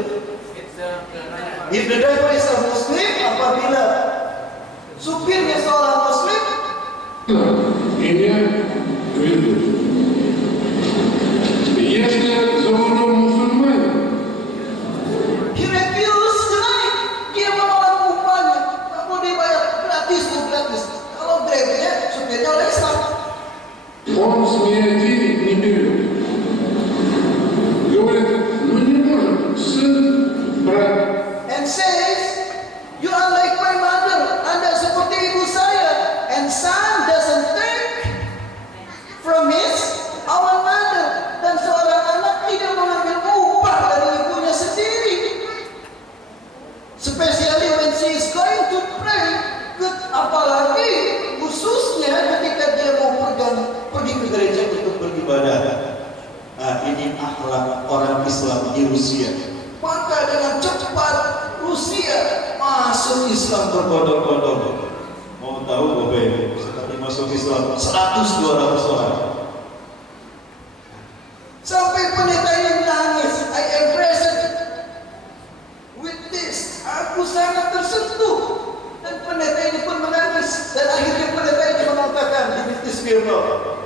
If the driver is a Muslim, apabila supirnya seorang Muslim, И меня ведут. Если за рулем мусульманин, he refused to naik. Dia menolak upahnya. Tak mau dibayar gratis, gratis. Kalau drivernya, supirnya orang Islam. он с меня денег не берет. Говорит, ну не может сын брать. And says, you are like my mother. Anda seperti ibu saya. And son doesn't take from his our mother. Dan seorang anak tidak mengambil upah dari ibunya sendiri. Especially when she is going to pray. Apalagi khususnya ketika dia mau pergi ke gereja untuk beribadah. Nah, ini akhlak orang Islam di Rusia. Maka dengan cepat Rusia masuk Islam berbondong-bondong. Mau tahu Bapak Ibu, sekali masuk Islam 100-200 orang. Sampai pendeta ini menangis. I am present with this. Aku sangat tersentuh. Dan pendeta ini pun menangis. Dan akhirnya pendeta ini mengatakan di this funeral,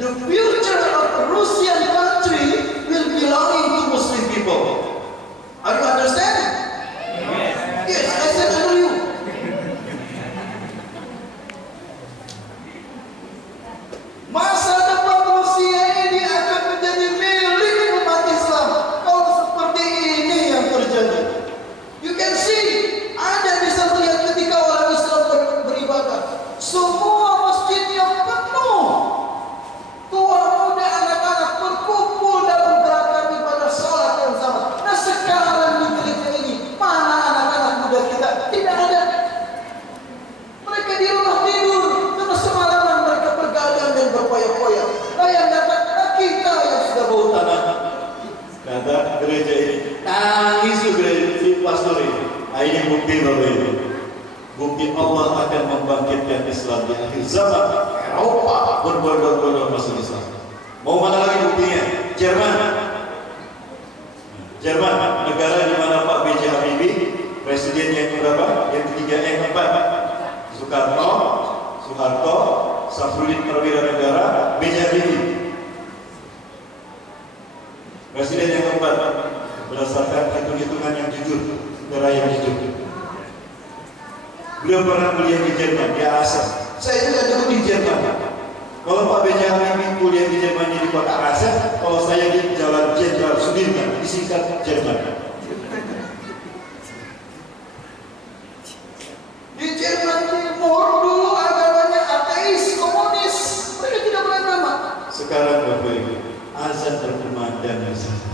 the future of the Russian country will belonging to Muslim people. Are you understanding? Yes, I said to you. Masa depan Rusia ini akan menjadi milik umat Islam. Kalau seperti ini yang terjadi, you can see, Anda bisa melihat ketika orang Islam beribadah, semua masjid yang penuh, tua muda anak-anak berkumpul dalam gerakan ibadah sholat yang sama. Nah sekarang di gereja ini, mana anak-anak muda kita? Tidak ada. Mereka di rumah tidur, karena semalaman mereka bergadang dan berpoya-poya. Nah yang datang kita yang sudah bau tanah. Kata gereja ini, nangis tuh gereja si pastor ini. Nah ini bukti Bapak Ibu. Bukti Allah akan membangkitkan Islam di akhir zaman. Eropa berbondong-bondong masuk Islam. Mau mana lagi buktinya? Jerman, negara di mana Pak B.J. Habibie, presiden yang berapa? Yang ketiga, yang keempat. Soeharto, Safruddin Perwira Negara, B.J. Habibie. Presiden yang keempat, berdasarkan hitung-hitungan yang jujur, negara yang jujur. Beliau pernah kuliah di Jerman, di Assen. Saya juga dulu di Jerman. Kalau Pak B.J. Habibie kuliah di Jerman di kota Assen, kalau saya di Jalan Jenderal Sudirman, disingkat Jerman. Di Jerman Timur dulu agamanya ateis, komunis, mereka tidak beragama. Sekarang Bapak Ibu, azan berkumandang di sana.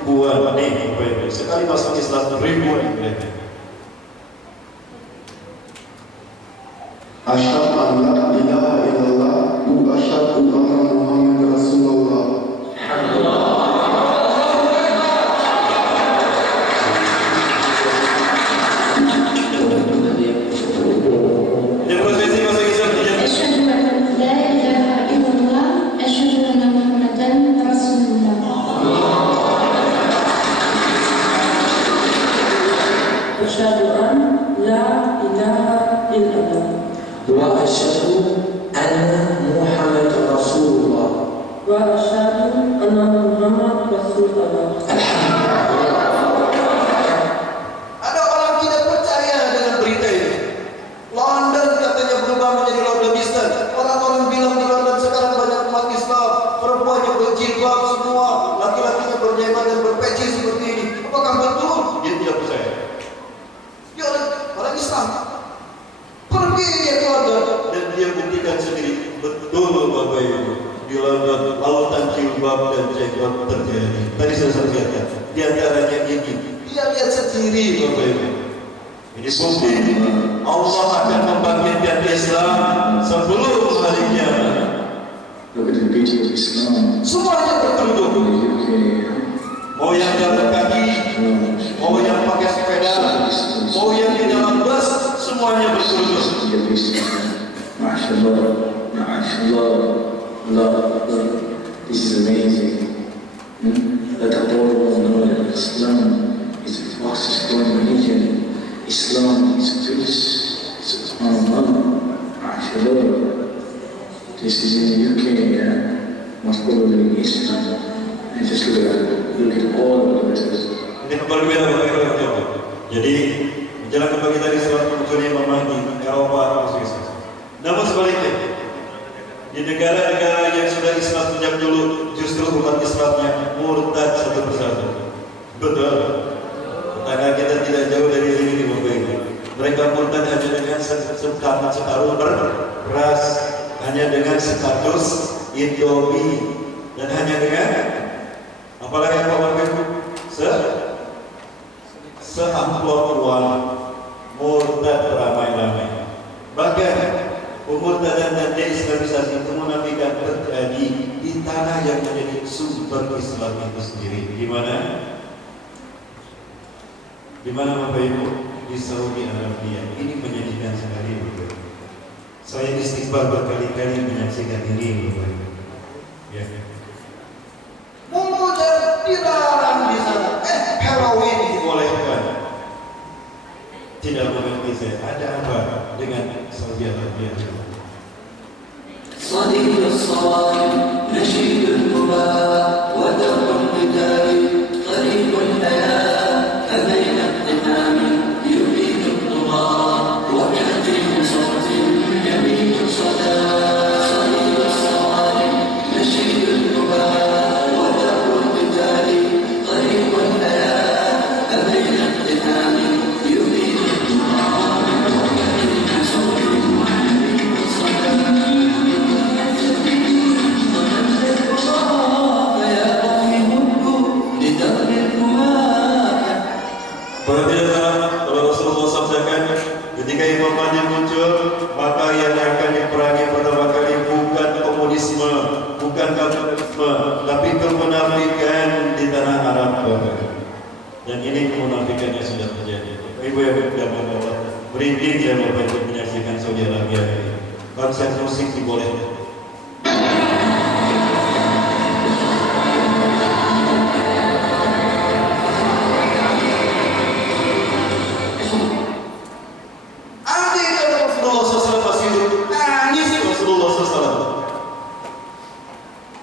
ribuan nih, sekali masuk Islam ribuan mereka. Asyhadu an la ilaha illallah wa asyhadu anna Muhammadar Rasulullah. Asyhadu an la ilaha illallah wa asyhadu anna Muhammadar Rasulullah. wa asyhadu anna Muhammad Rasulullah. Ada orang tidak percaya dengan berita ini. London katanya berubah menjadi Londonistan. Orang-orang bilang di London sekarang banyak umat Islam, perempuannya berjilbab semua, laki-lakinya berjilbab dan berpeci seperti ini. Apakah betul? Dia tidak percaya. Dia orang Islam. Pergi dia ke London dan dia buktikan sendiri betul Bapak Ibu. Di London lautan jilbab dan jenggot terjadi. Tadi saya sampaikan. Di antaranya ini. Dia lihat sendiri Bapak Ibu. Ini bukti Allah akan membangkitkan Islam sebelum hari kiamat. Look at the beauty of Islam. Semuanya berkerudung. In the UK, Mau yang jalan kaki, mau yang pakai sepeda, mau yang di dalam bus, semuanya berkerudung. MashaAllah, MashaAllah, Allah Akbar. This is amazing. Let the whole world know that Islam is the fastest growing religion. Islam is peace. SubhanAllah, MashaAllah. This is in the UK, yeah? Most probably in Islam. And just look at all of the letters. Ini berbeda Bapak Ibu. Jadi menjelang kebangkitan Islam munculnya Imam Mahdi Eropa masuk Islam. Namun sebaliknya di negara-negara yang sudah Islam sejak dulu justru umat Islamnya murtad satu persatu. Betul. Tetangga kita tidak jauh dari sini Bapak Ibu. Mereka murtad hanya dengan separuh beras, hanya dengan status Indomie dan hanya dengan apalagi apa Bapak Ibu? Seamplop uang murtad ramai-ramai. Bahkan pemurtadan dan deislamisasi itu menafikan terjadi di tanah yang menjadi sumber Islam itu sendiri. Di mana? Di mana Bapak Ibu? Di Saudi Arabia. Ini menyedihkan sekali Bapak Ibu. Saya istighfar berkali-kali menyaksikan ini Bapak Ibu. Ya. Mulu dan dilarang di sana. Heroin dibolehkan. Tidak mengerti saya. Ada apa dengan Saudi Arabia? صديق الصوائب نشيد النباء ودرب القتال طريق الحياة أبين اقتحام يبيد الطغاة وكاتب صوت يبيد الصدى صديق الصوائب نشيد النباء ودرب القتال طريق الحياة أبين اقتحام يبيد الطغاة وكاتب صوت يبيد الصدى Kalau Rasulullah sabdakan ketika Imam Mahdi muncul, maka yang akan diperangi pertama kali bukan komunisme, bukan kapitalisme, tapi kemunafikan di tanah Arab. Dan ini kemunafikan yang sudah terjadi. Ibu yang beragama Allah, merinding saya Bapak Ibu menyaksikan Saudi Arabia ini. Konser musik dibolehkan.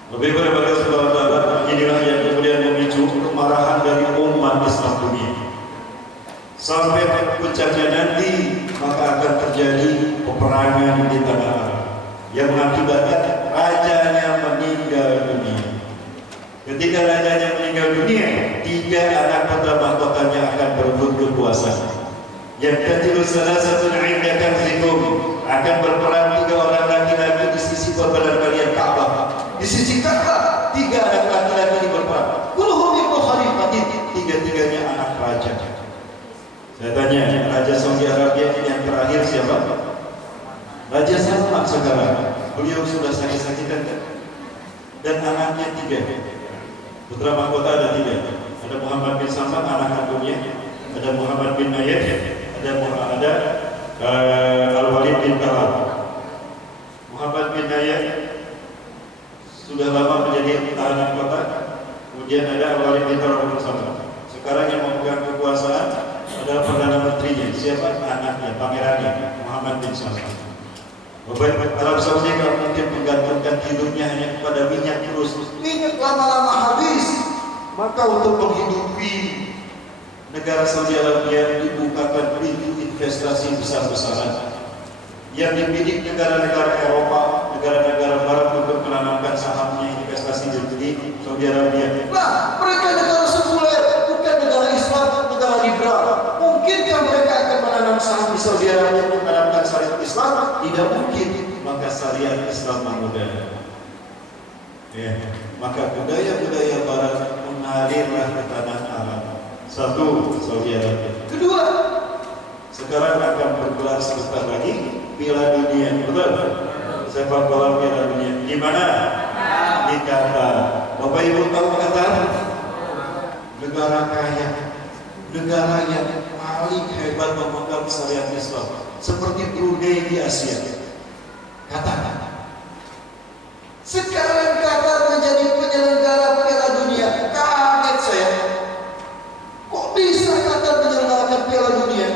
Lebih daripada saudara-saudara, inilah yang kemudian memicu kemarahan dari umat Islam dunia. Sampai puncaknya nanti, maka akan terjadi peperangan di tanah Arab yang mengakibatkan rajanya meninggal dunia. Ketika rajanya meninggal dunia, 3 anak putra mahkotanya akan berebut kekuasaan. Yang ketiga salah satu inda kanzikum, akan berperang 3 orang laki-laki di sisi perbadan kalian Ka'bah. Di sisi Ka'bah 3 anak laki-laki ini berperang. Kulluhum ibnu Khalifah, Saya tanya, Raja Saudi Arabia yang terakhir siapa? Raja Salman sekarang. Beliau sudah sakit-sakitan kan? Dan anaknya 3. Putra mahkota ada 3. Ada Muhammad bin Salman anak kandungnya, ada Muhammad bin Nayef, ada Al-Walid bin Talal. Muhammad bin Nayef sudah lama menjadi tahanan kota. Kemudian ada Al-Walid bin Talal bersama. Sekarang yang memegang kekuasaan adalah Perdana Menterinya. Siapa? Anaknya, pangerannya, Muhammad bin Salman. Arab Saudi kalau mungkin menggantungkan hidupnya hanya kepada minyak terus. Minyak lama-lama habis. Maka untuk menghidupi negara Saudi Arabia dibukakan pintu investasi besar-besaran yang dibidik negara-negara Eropa, negara-negara Barat untuk menanamkan sahamnya investasi di Saudi Arabia. Nah, mereka negara sekuler, bukan negara Islam, negara liberal. Mungkinkah mereka akan menanam saham di Saudi Arabia untuk menanamkan syariat Islam? Tidak mungkin. Maka syariat Islam mengudara. Ya, maka budaya-budaya Barat mengalirlah ke tanah Arab. Satu, Saudi Arabia. Kedua, sekarang akan bergelar sebentar lagi Piala Dunia, betul? Sepak bola Piala Dunia. Di mana? Di Qatar. Bapak Ibu tahu Qatar? Negara kaya, negara yang paling hebat memegang syariat Islam, seperti Brunei di Asia. Qatar. Sekarang Qatar menjadi penyelenggara Piala Dunia. Kaget saya. Kok bisa Qatar menyelenggarakan Piala Dunia?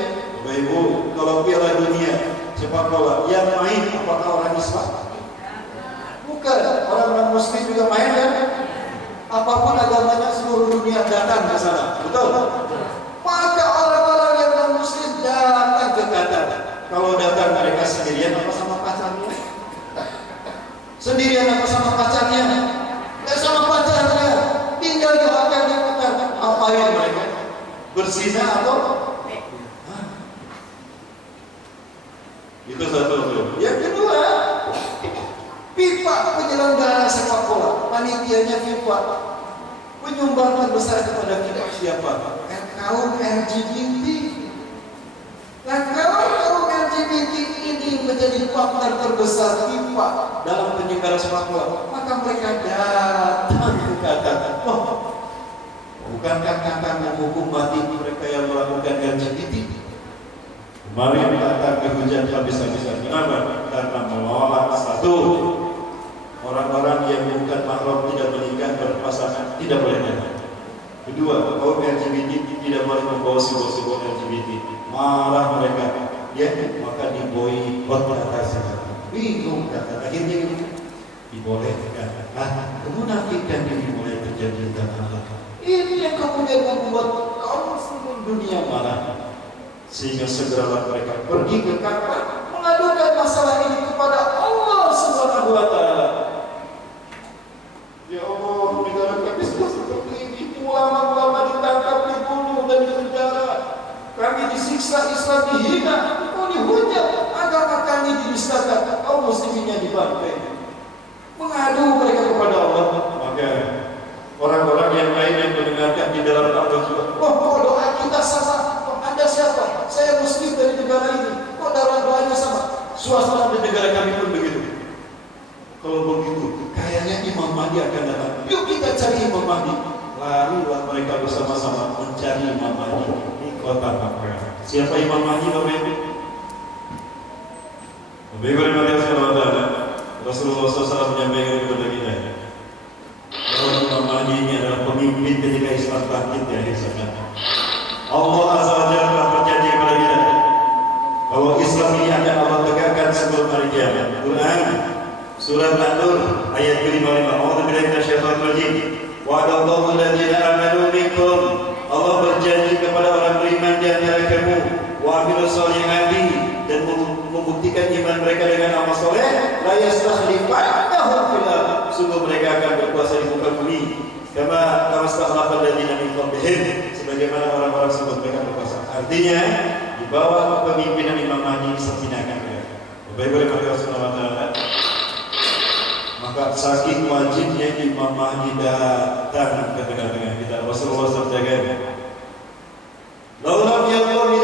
Bapak Ibu, kalau Piala Dunia sepak bola yang main apakah orang Islam? Bukan, orang non-Muslim juga main kan? Apapun agamanya seluruh dunia datang ke sana, betul? Maka orang-orang yang non-Muslim datang ke Qatar. Kalau datang mereka sendirian apa sama pacarnya? Sendirian apa sama pacarnya? Nggak sama pacarnya. Tinggal di hotel di Qatar. Apain mereka? Berzina atau? Itu satu. Yang kedua, FIFA penyelenggara sepak bola, panitianya FIFA menyumbangkan besar kepada kita siapa? Kaum LGBT. Nah, kalau kaum LGBT ini menjadi partner terbesar FIFA dalam penyelenggara sepak bola, maka mereka datang ke Qatar. Oh, bukankah Qatar menghukum mati mereka yang melakukan LGBT? Mari datang ke hujan habis-habisan. Kenapa? Karena menolak satu, orang-orang yang bukan mahram tidak menikah berpasangan tidak boleh datang. Kedua, kaum LGBT tidak boleh membawa simbol-simbol LGBT. Marah mereka, ya maka diboikot atasnya. Bingung kata, akhirnya dibolehkan. Kemunafikan ini mulai terjadi di tanah Allah. Ini yang kemudian membuat kaum seluruh dunia marah. Sehingga segeralah mereka pergi ke Qatar mengadukan masalah ini kepada Allah Subhanahu wa Ta'ala. Ya Allah, negara kami sudah seperti ini. Ulama-ulama ditangkap, dibunuh dan dipenjara. Kami disiksa, Islam dihina, dihujat, agama kami dinistakan, kaum musliminnya dibantai. Mengadu mereka kepada Allah. Maka orang-orang yang lain yang mendengarkan di dalam Allah juga, kok doa kita sama? Anda siapa? Saya muslim dari negara ini. Kok darah doanya sama? Suasana di negara kami pun begitu. Kalau begitu, kayaknya Imam Mahdi akan datang. Yuk kita cari Imam Mahdi. Larilah mereka bersama-sama mencari Imam Mahdi di kota Makkah. Siapa Imam Mahdi, Bapak Ibu? Bapak Ibu, Rasulullah SAW menyampaikan kepada kita bahwa Imam Mahdi ini adalah pemimpin ketika Islam bangkit di akhir zaman. Allah Azza wa Jalla telah berjanji kepada kita bahwa Islam ini akan Allah tegakkan sebelum hari kiamat. Quran Surah An-Nur ayat ke-55. A'udzubillahi minasyaitonir rajim. Wa'adallahu alladziina aamanu minkum. Allah berjanji kepada orang beriman di antara kamu, wa amilus solihati, dan membuktikan iman mereka dengan amal soleh. La yastakhlifannahum fil ardh. Sungguh mereka akan berkuasa di muka bumi. Kama istakhlafa alladziina min qablihim, sebagaimana orang-orang sebelum mereka berkuasa. Artinya di bawah kepemimpinan Imam Mahdi disempinakan mereka. Bapak Ibu yang Rasulullah Ta'ala, maka saking wajibnya Imam Mahdi datang ke tengah-tengah kita. Rasulullah SAW, "Laulam yaqul min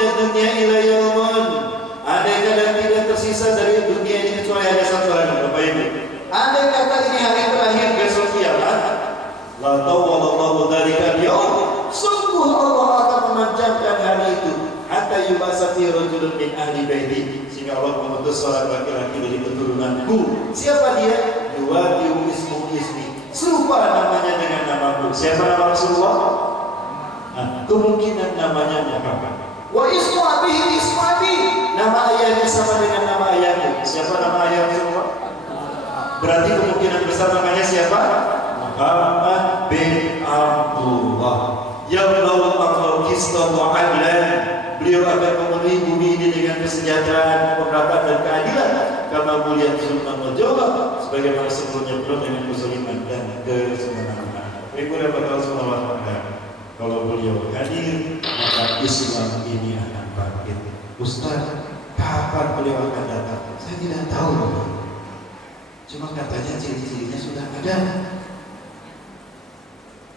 yub'atsa fi rajulin min ahli baiti, sehingga Allah mengutus seorang laki-laki dari keturunanku. Siapa dia? Yuwadiu ismu ismi, serupa namanya dengan namaku. Siapa nama Rasulullah? Nah, kemungkinan namanya Muhammad. Wa ismu abihi ismu abi, nama ayahnya sama dengan nama ayahku. Siapa nama ayah Rasulullah? Berarti kemungkinan besar namanya siapa? Muhammad bin Abdullah. Yablau akhlaq qistan wa adlan. Beliau akan memenuhi bumi ini dengan kesejahteraan, pemerataan dan keadilan. Karena mulia zulman wa jawab, sebagaimana sebelumnya penuh dengan kezaliman dan kesemena-menaan. Berikutnya pada Rasulullah, kalau beliau hadir, maka Islam ini akan bangkit. Ustaz, kapan beliau akan datang? Saya tidak tahu. Cuma katanya ciri-cirinya sudah ada.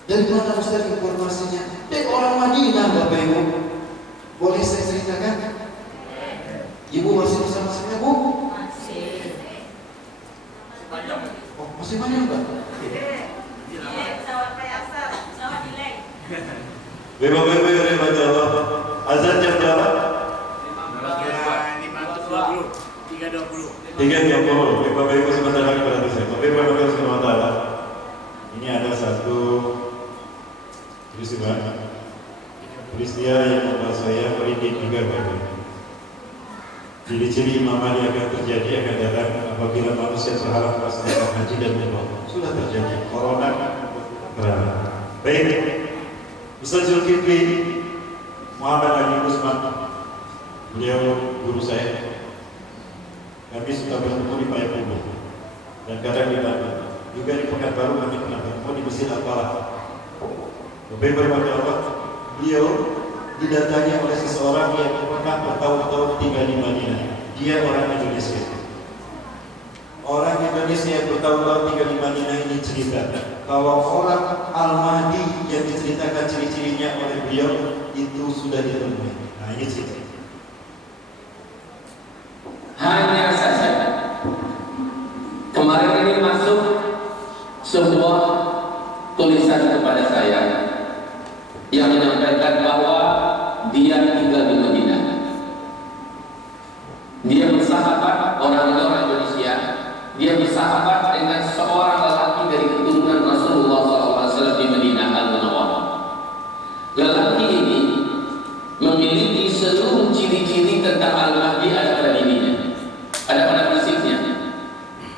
Dari mana Ustaz informasinya? Dari orang Madinah, Bapak Ibu. Boleh saya ceritakan? Ibu masih bersama saya, Bu? Masih. Oh, masih banyak, Mbak? Iya, pesawat Kayasar, pesawat delay. Bapak-bapak, azan jam berapa? 3.20. Bapak-bapak sebentar lagi berarti saya. Bapak-bapak sebentar. Ini ada satu peristiwa yang membuat saya merinding juga, Bapak. Ciri-ciri Imam Mahdi akan terjadi akan datang apabila manusia berharap melaksanakan haji dan umrah. Sudah terjadi. Corona berada. Baik. Ustaz Zulkifli Muhammad Ali Usman, beliau guru saya. Kami sudah bertemu di Payakumbuh dan kadang di Bandung. Juga di Pekanbaru kami pernah bertemu di Masjid Al-Falah. Beberapa Allah, beliau didatangi oleh seseorang yang pernah bertahun-tahun tinggal di Madinah. Dia orang Indonesia. Orang Indonesia yang bertahun-tahun tinggal di Madinah ini cerita kalau orang Al-Mahdi yang diceritakan ciri-cirinya oleh beliau itu sudah ditemui. Nah, ini cerita. Hanya saja kemarin ini masuk sebuah tulisan kepada saya yang menyampaikan bahwa dia tinggal di Madinah. Dia bersahabat orang Indonesia. Dia bersahabat dengan seorang lelaki dari keturunan Rasulullah SAW di Madinah Al-Munawwarah. Lelaki ini memiliki seluruh ciri-ciri tentang Al-Mahdi ada pada dirinya, ada pada fisiknya,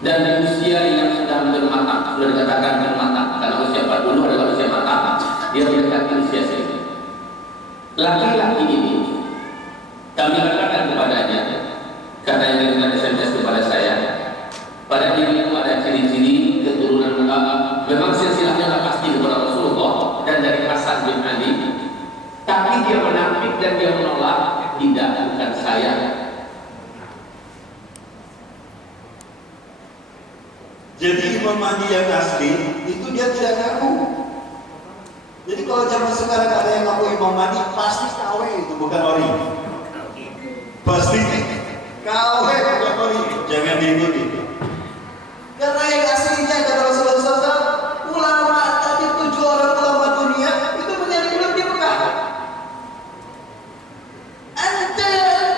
dan di usia yang sudah hampir matang, sudah dikatakan hampir matang, karena usia 40 adalah usia matang. Dia mendekati usia segitu. Laki-laki ini kami katakan kepadanya, karena yang dengan SMS kepada saya, pada diri itu ada ciri-ciri keturunan memang silsilahnya nggak pasti kepada Rasulullah dan dari Hasan bin Ali, tapi dia menafik dan dia menolak, tidak, bukan saya. Jadi Imam Mahdi yang asli itu dia tidak ngaku. Jadi kalau zaman sekarang ada yang ngaku Imam Mahdi, pasti KW itu bukan ori. Pasti KW bukan ori. Jangan diikuti. Karena yang aslinya kata Rasulullah SAW, ulama tadi 7 orang ulama dunia itu menjadi belum di Mekah. Anda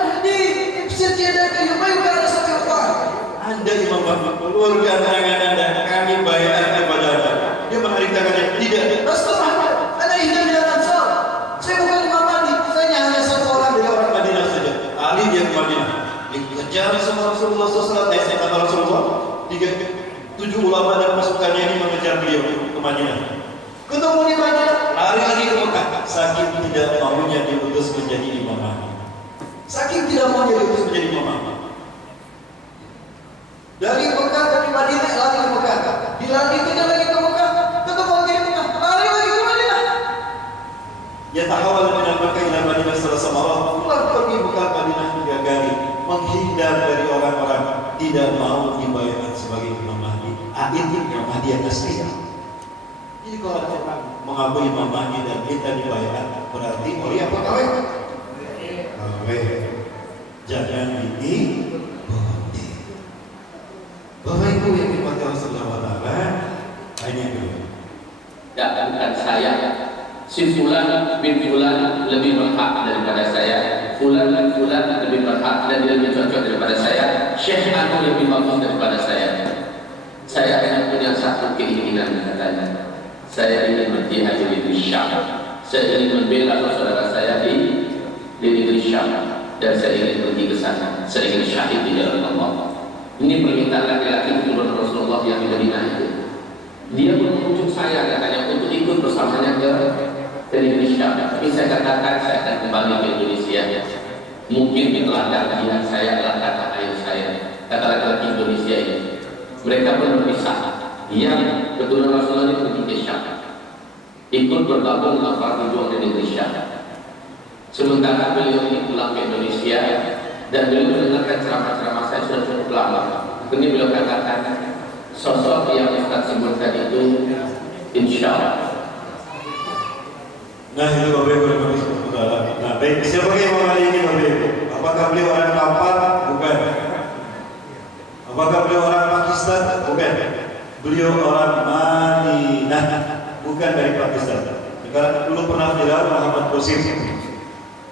Mahdi sejadah yubayuka Rasulullah. Anda Imam Mahdi keluarga tangan Anda, kami bayar kepada Anda. Dia menarik tangannya, tidak. Rasulullah, Anda hidup di Ansar. Saya bukan Imam Mahdi, saya hanya satu orang dari orang Madinah saja. Ali dia ke Madinah. Dikejar sama Rasulullah SAW. Saya kata Rasulullah, 7 ulama dan pasukannya ini mengejar beliau ke Madinah. Ketemu di Madinah, lari lagi ke Mekah. Saking tidak maunya diutus menjadi Imam Mahdi. Saking tidak maunya diutus menjadi Imam Mahdi. Dari Mekah ke Madinah, lari ke Mekah. Dilanjutkan lagi ke Mekah, ketemu lagi di Mekah, lari lagi ke Madinah. Ya tahawal minal Mekah ila Madinah selasa malam, pulang pergi Mekah Madinah 3 kali, menghindar dari orang-orang tidak mau dibayar sebagai Imam Mahdi. Itu Imam Mahdi yang asli. Jadi kalau ada orang mengakui Imam Mahdi dan kita dibayar, berarti ori apa kawin? Kawin. Jangan diikuti. Bapak Ibu yang dimaksud Rasulullah Ta'ala, ini dulu. Dan bukan saya. si fulan bin fulan lebih berhak daripada saya, fulan bin fulan lebih berhak dan dia lebih cocok daripada saya, Syekh Anu lebih bagus daripada saya. Saya hanya punya satu keinginan, katanya. Saya ingin berjihad di negeri Syam. Saya ingin membela saudara saya di negeri Syam, dan saya ingin pergi ke sana. Saya ingin syahid di jalan Allah. Ini permintaan laki-laki keturunan Rasulullah yang di Madinah itu. Dia menunjuk saya, katanya, untuk ikut bersamanya ke negeri Syam. Tapi saya katakan saya akan kembali ke Indonesia. Mungkin di ladang jihad saya adalah kata ayah saya, kata laki-laki Indonesia ini. Mereka pun berpisah. Yang keturunan Rasulullah ini pergi ke Syam, ikut bergabung dengan para pejuang di negeri Syam. Sementara beliau ini pulang ke Indonesia dan beliau mendengarkan ceramah-ceramah saya sudah cukup lama. Kemudian beliau katakan, sosok yang Ustaz sebutkan itu insya Allah. Nah itu Bapak Ibu yang kami saudara. Nah baik, siapa yang mengenai ini Bapak Ibu? Apakah beliau orang Kampar? Bukan. Apakah beliau orang Pakistan? Bukan. Beliau orang Madinah, bukan dari Pakistan. Karena dulu pernah viral Muhammad Qasim,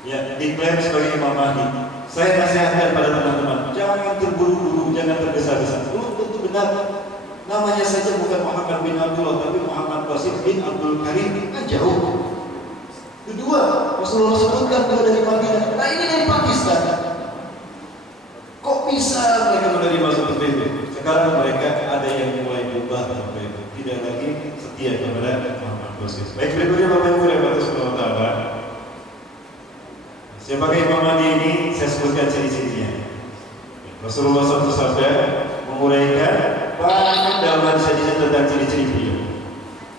ya diklaim sebagai Imam Mahdi. Saya nasihatkan pada teman-teman, jangan terburu-buru, jangan tergesa-gesa. Belum tentu benar. Namanya saja bukan Muhammad bin Abdullah, tapi Muhammad Qasim bin Abdul Karim, kan jauh. Kedua, Rasulullah sebutkan beliau dari Madinah. Nah ini dari Pakistan. Kok bisa mereka menerima seperti itu? Sekarang mereka ada yang mulai berubah, tidak lagi setia kepada Muhammad Qasim. Baik, berikutnya Bapak Ibu yang Subhanahu wa taala. Sebagai Imam Mahdi ini saya sebutkan ciri-cirinya. Rasulullah SAW menguraikan banyak dalam hadis-hadis tentang ciri-ciri beliau.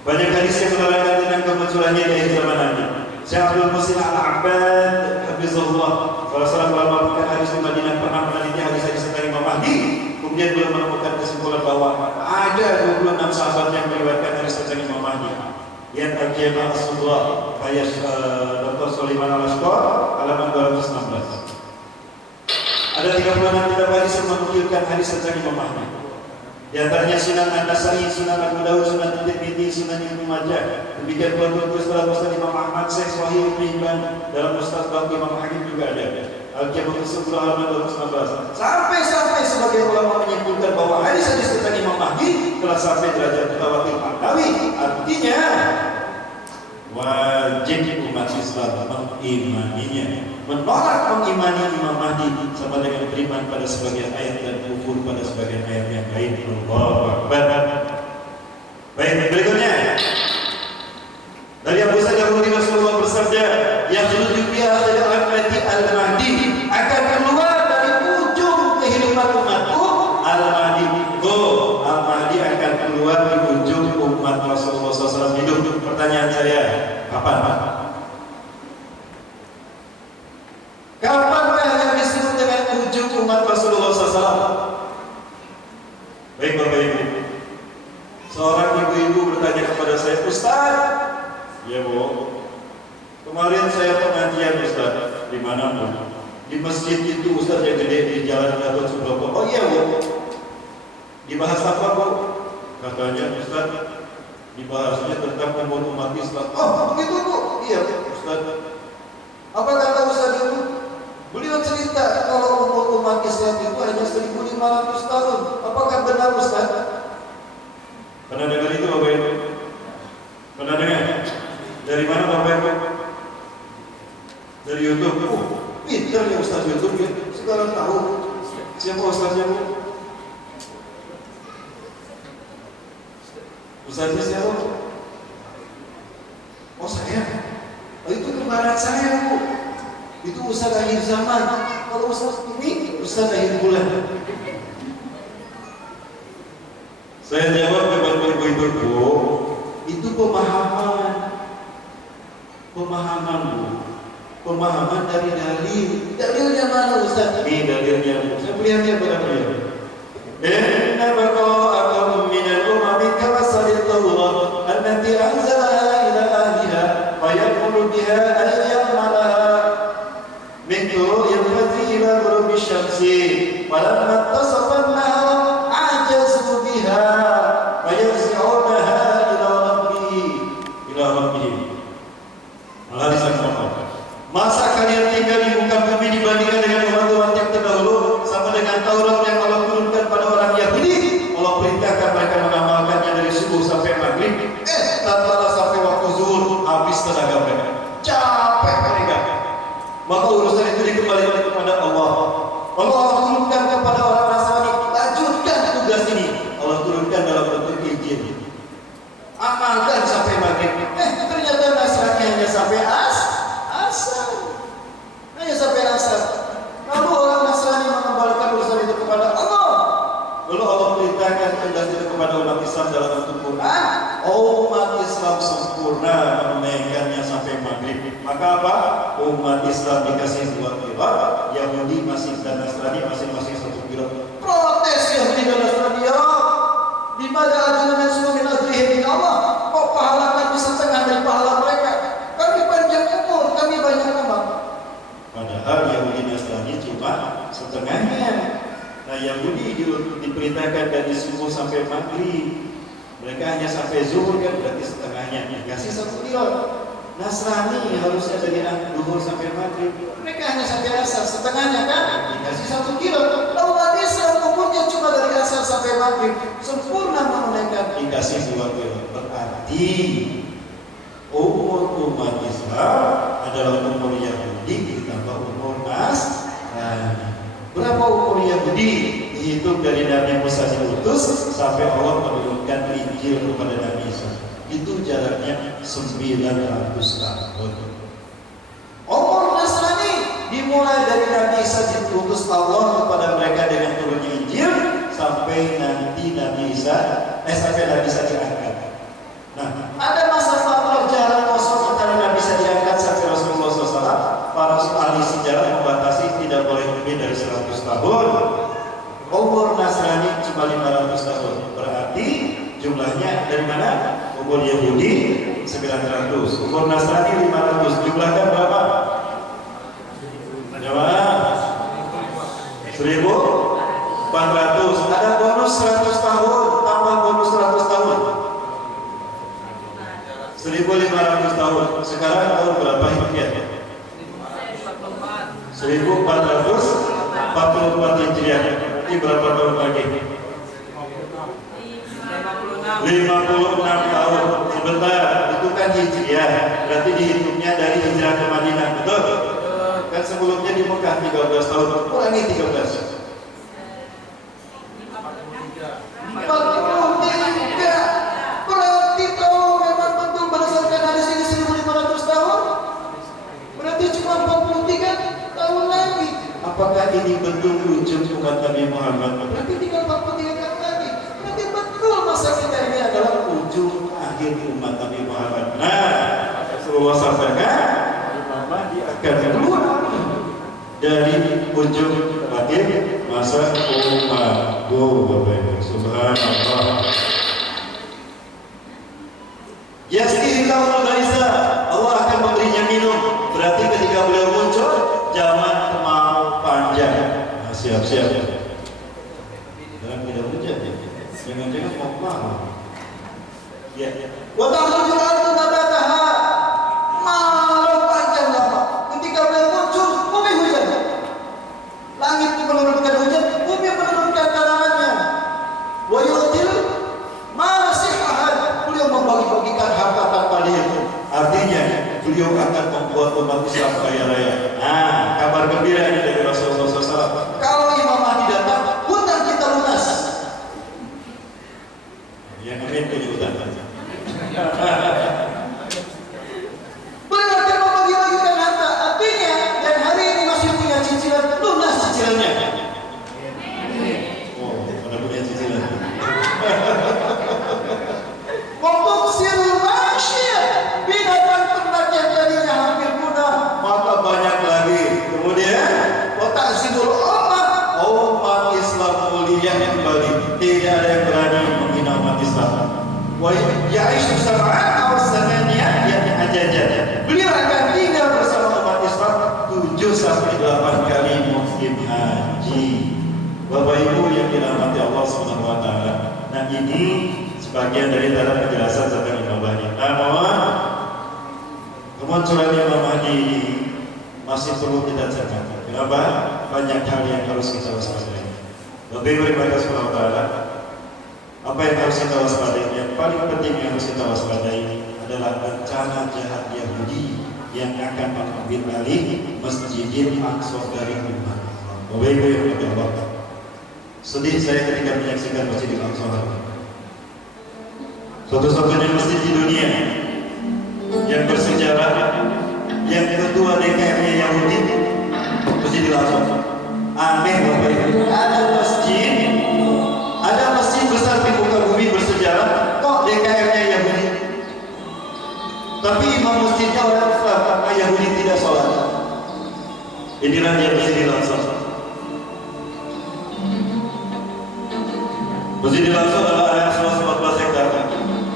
Banyak hadis yang menerangkan tentang kemunculannya dari zaman Nabi. Syekh Abdul Muhsin Al-Abbad Hafizahullah salah seorang ulama bukan hadis di Madinah pernah meneliti hadis-hadis tentang Imam Mahdi. Kemudian beliau menemukan kesimpulan bahwa ada 26 sahabat yang meriwayatkan hadis tentang Imam Mahdi. Yang terjemah Rasulullah kayak Dr. Sulaiman Al-Ashqar halaman 216. Ada 36 kitab hadis yang menukilkan hadis tentang Imam Mahdi. Di antaranya Sunan An-Nasa'i, Sunan Abu Dawud, Sunan Tirmidzi, Sunan Ibnu Majah. Demikian pula tulis dalam Musnad Imam Ahmad, Sahih Ibnu Hibban, dalam Mustadrak Imam Hakim juga ada. Al-Jami' Usul halaman 219. Sampai sebagai ulama menyimpulkan bahwa hadis-hadis tentang Imam Mahdi telah sampai derajat mutawatir ma'nawi. Artinya wajib umat Islam mengimaninya. Menolak mengimani Imam Mahdi sama dengan beriman pada sebagian ayat dan kufur pada sebagian ayat yang lain. Allahu Akbar. Baik, berikutnya dari Abu Sa'id Al-Khudri Rasulullah bersabda, "Yakhruju bi akhir ummati al-Mahdi," akan keluar dari ujung kehidupan umatku al-Mahdi. Oh, al-Mahdi akan keluar di ujung umat Rasulullah SAW hidup. Pertanyaan saya, kapan Pak? Kapankah yang disebut dengan ujung umat Rasulullah SAW? Baik Bapak Ibu, seorang ibu-ibu bertanya kepada saya, Ustaz, ya Bu, kemarin saya pengajian Ustaz, di mana Bu? Di masjid itu Ustaz yang gede di Jalan Gatot Subroto. Oh iya Bu, dibahas apa Bu? Katanya Ustaz, dibahasnya tentang umat Islam. Oh begitu Bu? Iya Ustaz. Apa kata Ustaz itu? Beliau cerita kalau umur umat Islam itu hanya 1.500 tahun. Apakah benar Ustaz? Pernah dengar itu Bapak Ibu? Pernah dengar? Dari mana Bapak Ibu? Dari YouTube. Oh, pintar ya Ustaz YouTube ya. Sekarang tahu siapa Ustaznya Bu? Ustaznya siapa? Oh saya. Oh itu kembaran saya Bu. Itu Ustaz akhir zaman. Kalau Ustaz ini Ustaz akhir bulan. Saya jawab kepada ibu itu Bu, itu pemahaman Bu, pemahaman dari dalil. Dalilnya mana Ustaz? Ini dalilnya Bu. Saya perlihatkan pada beliau. Inna baqa'akum minal umami kama sallallahu allati anzalaha ila ahliha fa yaqulu biha ayyamalaha Mintu yang fadri ila ghurubi syamsi walamma tasafan nahar ajazu biha wa yaz'unaha ila rabbihim. Masa kalian tinggal di muka bumi dibandingkan dengan umat-umat yang terdahulu, sama dengan Taurat yang Allah turunkan pada orang Yahudi? Allah perintahkan mereka mengamalkannya dari subuh sampai maghrib. Tatkala sampai waktu zuhur habis tenaga mereka, capek mereka. Maka urusan itu dikembalikan kepada Allah. Allah turunkan kepada orang Nasrani, lanjutkan tugas ini. Allah turunkan dalam bentuk Injil. Amalkan sampai maghrib. Ternyata Nasrani hanya sampai asar. Hanya sampai asar. Lalu orang Nasrani mengembalikan urusan itu kepada Allah. Lalu Allah perintahkan tugas itu kepada umat Islam dalam bentuk Quran. Umat Islam sempurna menunaikannya sampai maghrib. Maka apa? Umat Islam dikasih 2 qiraat, Yahudi masih dan Nasrani masing-masing 1 qiraat. Protes Yahudi dan Nasrani, ya di mana ajaran semua min ajrihim Allah? Kok pahala kami setengah dari pahala mereka? Kami panjang umur, kami banyak amal. Padahal Yahudi dan Nasrani cuma setengahnya. Nah, Yahudi diperintahkan dari subuh sampai maghrib. Mereka hanya sampai zuhur, kan berarti setengahnya, dikasih 1 qiraat. Nasrani harusnya dari zuhur sampai maghrib, mereka hanya sampai asar, setengahnya kan dikasih 1 qiraat. Lalu Islam umurnya cuma dari asar sampai maghrib, sempurna menunaikan, dikasih 2 qiraat. Berarti umur umat Islam adalah umur Yahudi ditambah umur Nasrani. Berapa umur Yahudi? Dihitung dari Nabi Musa diutus sampai Allah menurunkan Injil kepada Nabi Isa. Itu jaraknya 900 tahun. Umur Nasrani dimulai dari Nabi Isa diutus Allah kepada mereka dengan turunnya Injil sampai nanti Nabi Isa diangkat. Nah, ada masa faktor jarak kosong antara Nabi Isa diangkat sampai Rasulullah SAW. Para ahli sejarah membatasi tidak boleh lebih dari 100 tahun. Umur Nasrani cuma 500 tahun. Berarti jumlahnya dari mana? Umur Yahudi 900, umur Nasrani 500. Jumlahkan berapa? Jawab 1400. Ada bonus 100 tahun, tambah bonus 100 tahun. 1500 tahun. Sekarang tahun berapa Hijriah? 1444 Hijriah. Ini berapa tahun lagi? 56 tahun. Sebentar, itu kan Hijriah. Berarti dihitungnya dari hijrah ke Madinah, betul? Kan sebelumnya di Mekah 13 tahun. Kurangi 13. 43. Berarti kalau memang betul berdasarkan hadis ini 1500 tahun, berarti cuma 43 tahun lagi. Apakah ini betul ujung umat Nabi Muhammad? Berarti tinggal 43 tahun lagi. Berarti betul masa kita ini adalah ujung akhir umat Nabi Muhammad. Nah, Rasulullah sampaikan Imam Mahdi akan keluar dari ujung akhir masa umat. Subhanallah. Yasqihillahu al-ghaitha, Allah akan memberinya minum. Berarti ketika beliau muncul zaman kemarau panjang. Nah, siap-siap. Jangan tidak hujan ya. Jangan-jangan mau kemarau. Ya. Wa takhrujul ardu nabataha. Marau panjang lama. Ketika beliau muncul, bumi hujan. Langit menurunkan hujan, bumi menurunkan tanamannya. Wa yu'til masihahan. Beliau membagi-bagikan harta tanpa dihitung. Artinya beliau akan membuat umat Islam kaya raya. Nah, kabar gembira ini dari Rasulullah SAW. Kalau Imam Mahdi datang, hutang kita lunas. Yang amin punya hutang. Beliau akan membagi-bagikan harta. Artinya, dan hari ini masih punya cicilan, lunas cicilannya. Oh, mana punya cicilan? Waktu sirul masyir, binatang ternak yang tadinya hampir punah, maka banyak lagi. Kemudian, watak sirul umat Islam mulia kembali. Tidak ada yang berani menghina umat Islam. Wa ya'ishu sab'an aw samaniyah yakni ajajan. Beliau akan tinggal bersama umat Islam 7 sampai 8 kali musim haji. Bapak Ibu yang dirahmati Allah Subhanahu wa taala. Nah, ini sebagian dari dalam penjelasan tentang Imam Mahdi. Namun kemunculan Imam Mahdi ini masih perlu kita jaga. Kenapa? Banyak hal yang harus kita waspadai. Lebih daripada Subhanahu wa taala, apa yang harus kita waspadai? Yang paling penting yang harus kita waspadai adalah rencana jahat Yahudi yang akan mengambil alih Masjidil Aqsa dari umat. Baik-baik ya Allah. Sedih saya ketika menyaksikan Masjidil Aqsa. Satu-satunya masjid di dunia yang bersejarah, yang kedua DKM-nya Yahudi, Masjidil Aqsa. Aneh Bapak Ibu. Ada masjid besar di muka bumi bersejarah, kok DKM-nya Yahudi? Tapi imam masjidnya orang Islam, Yahudi tidak sholat. Inilah dia Masjidil Aqsa. Masjidil Aqsa adalah area seluas 14 hektar.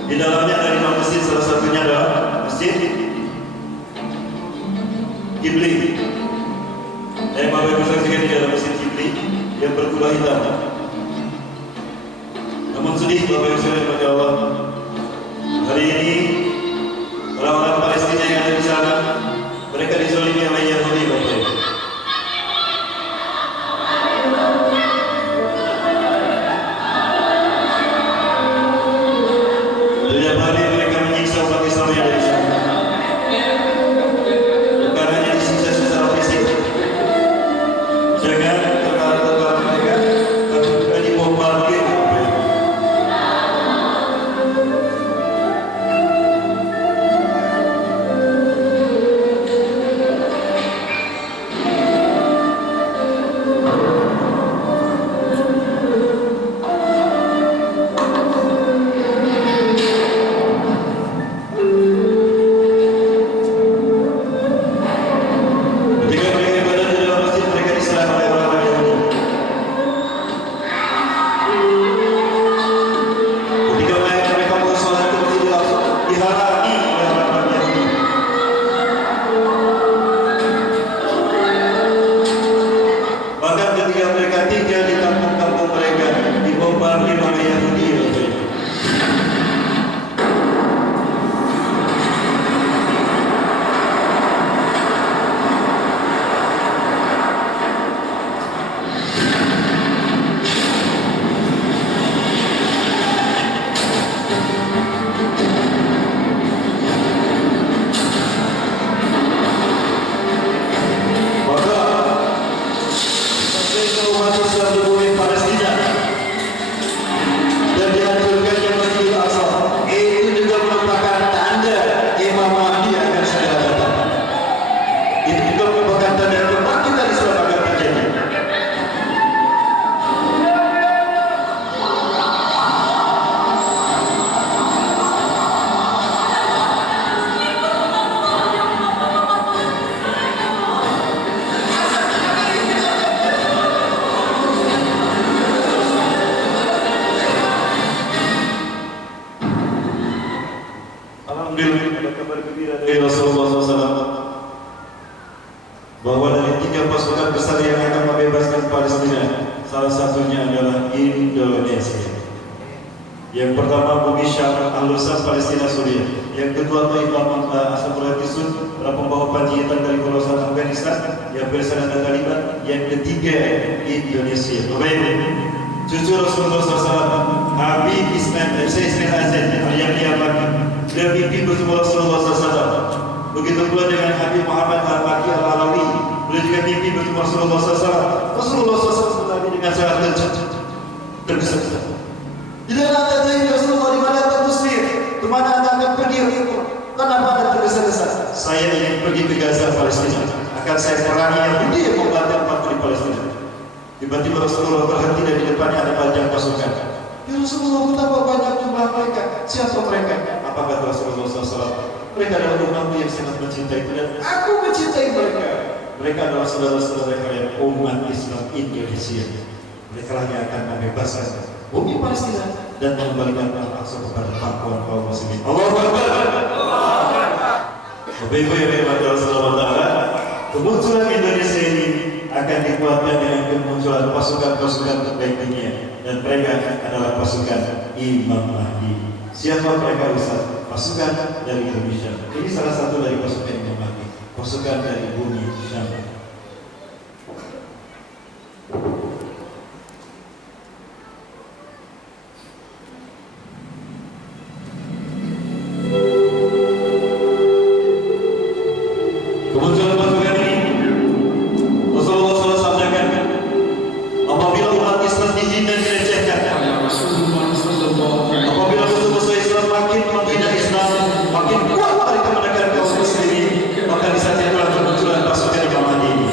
Di dalamnya ada 5 masjid, salah satunya adalah Masjid Qibli. Yang Bapak Ibu saksikan di dalam Masjid Qibli yang berkuda hitam. Namun sedih Bapak Ibu sekalian bagi Allah, hari ini orang-orang Palestina yang ada di sana, mereka dizalimi oleh Yahudi Bapak Ibu. Setiap hari mereka menyiksa umat Islam yang ada di sana. Bukan hanya disiksa secara fisik, jangan terkadang mereka juga dibombardir. dari Rasulullah SAW bahwa dari 3 pasukan besar yang akan membebaskan Palestina, salah satunya adalah Indonesia. Yang pertama bumi Syam, Al-Nusra, Palestina, Suriah. Yang kedua Taifah, Asal-Tisun, adalah pembawa panjaitan dari kawasan Afghanistan, yang bersama dengan Taliban. Yang ketiga Indonesia. Baik, cucu Rasulullah SAW, Habib Ismail Azad, yang diamati, dan mimpi bersama Rasulullah SAW. Begitu pula dengan Habib Muhammad Al-Baqi Al-Alawi, beliau juga mimpi bersama Rasulullah SAW. Rasulullah SAW bernabi dengan sangat tergesa-gesa. Tidak ada dari Rasulullah di mana Anda muslim, ke mana Anda akan pergi? Kenapa Anda tergesa-gesa? Saya ingin pergi ke Gaza, Palestina. Akan saya perangi Yahudi yang membantai umat di Palestina. Tiba-tiba Rasulullah berhenti dan di depannya ada banyak pasukan. Ya Rasulullah, betapa banyak jumlah mereka. Siapa mereka? Apa kata Rasulullah SAW? Mereka adalah umat yang sangat mencintai dan aku mencintai mereka. Mereka adalah saudara-saudara kalian umat Islam Indonesia. Mereka lah yang akan membebaskan bumi Palestina dan mengembalikan Al-Aqsa kepada pangkuan kaum muslimin. Allahu Akbar. Bapak-ibu yang dirahmati Allah Subhanahu wa taala, kemunculan Indonesia ini akan dikuatkan dengan kemunculan pasukan-pasukan terbaik dunia, dan mereka adalah pasukan Imam Mahdi. Siapa mereka Ustaz? Pasukan dari Indonesia. Ini salah satu dari pasukan Imam Mahdi. pasukan dari bumi Syam. Kemunculan pasukan ini, Rasulullah SAW sabdakan, apabila umat Islam dihina dan dilecehkan, apabila musuh-musuh Islam makin menghina Islam, makin kuat mereka menekan kaum muslimin, maka di saat itulah kemunculan pasukan Imam Mahdi ini.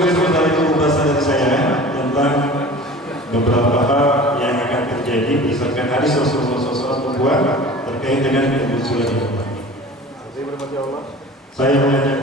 Sebentar itu pembahasan dari saya tentang beberapa hal yang akan terjadi berdasarkan hadis Rasulullah SAW membuat terkait dengan kemunculan ini. Saya mengajak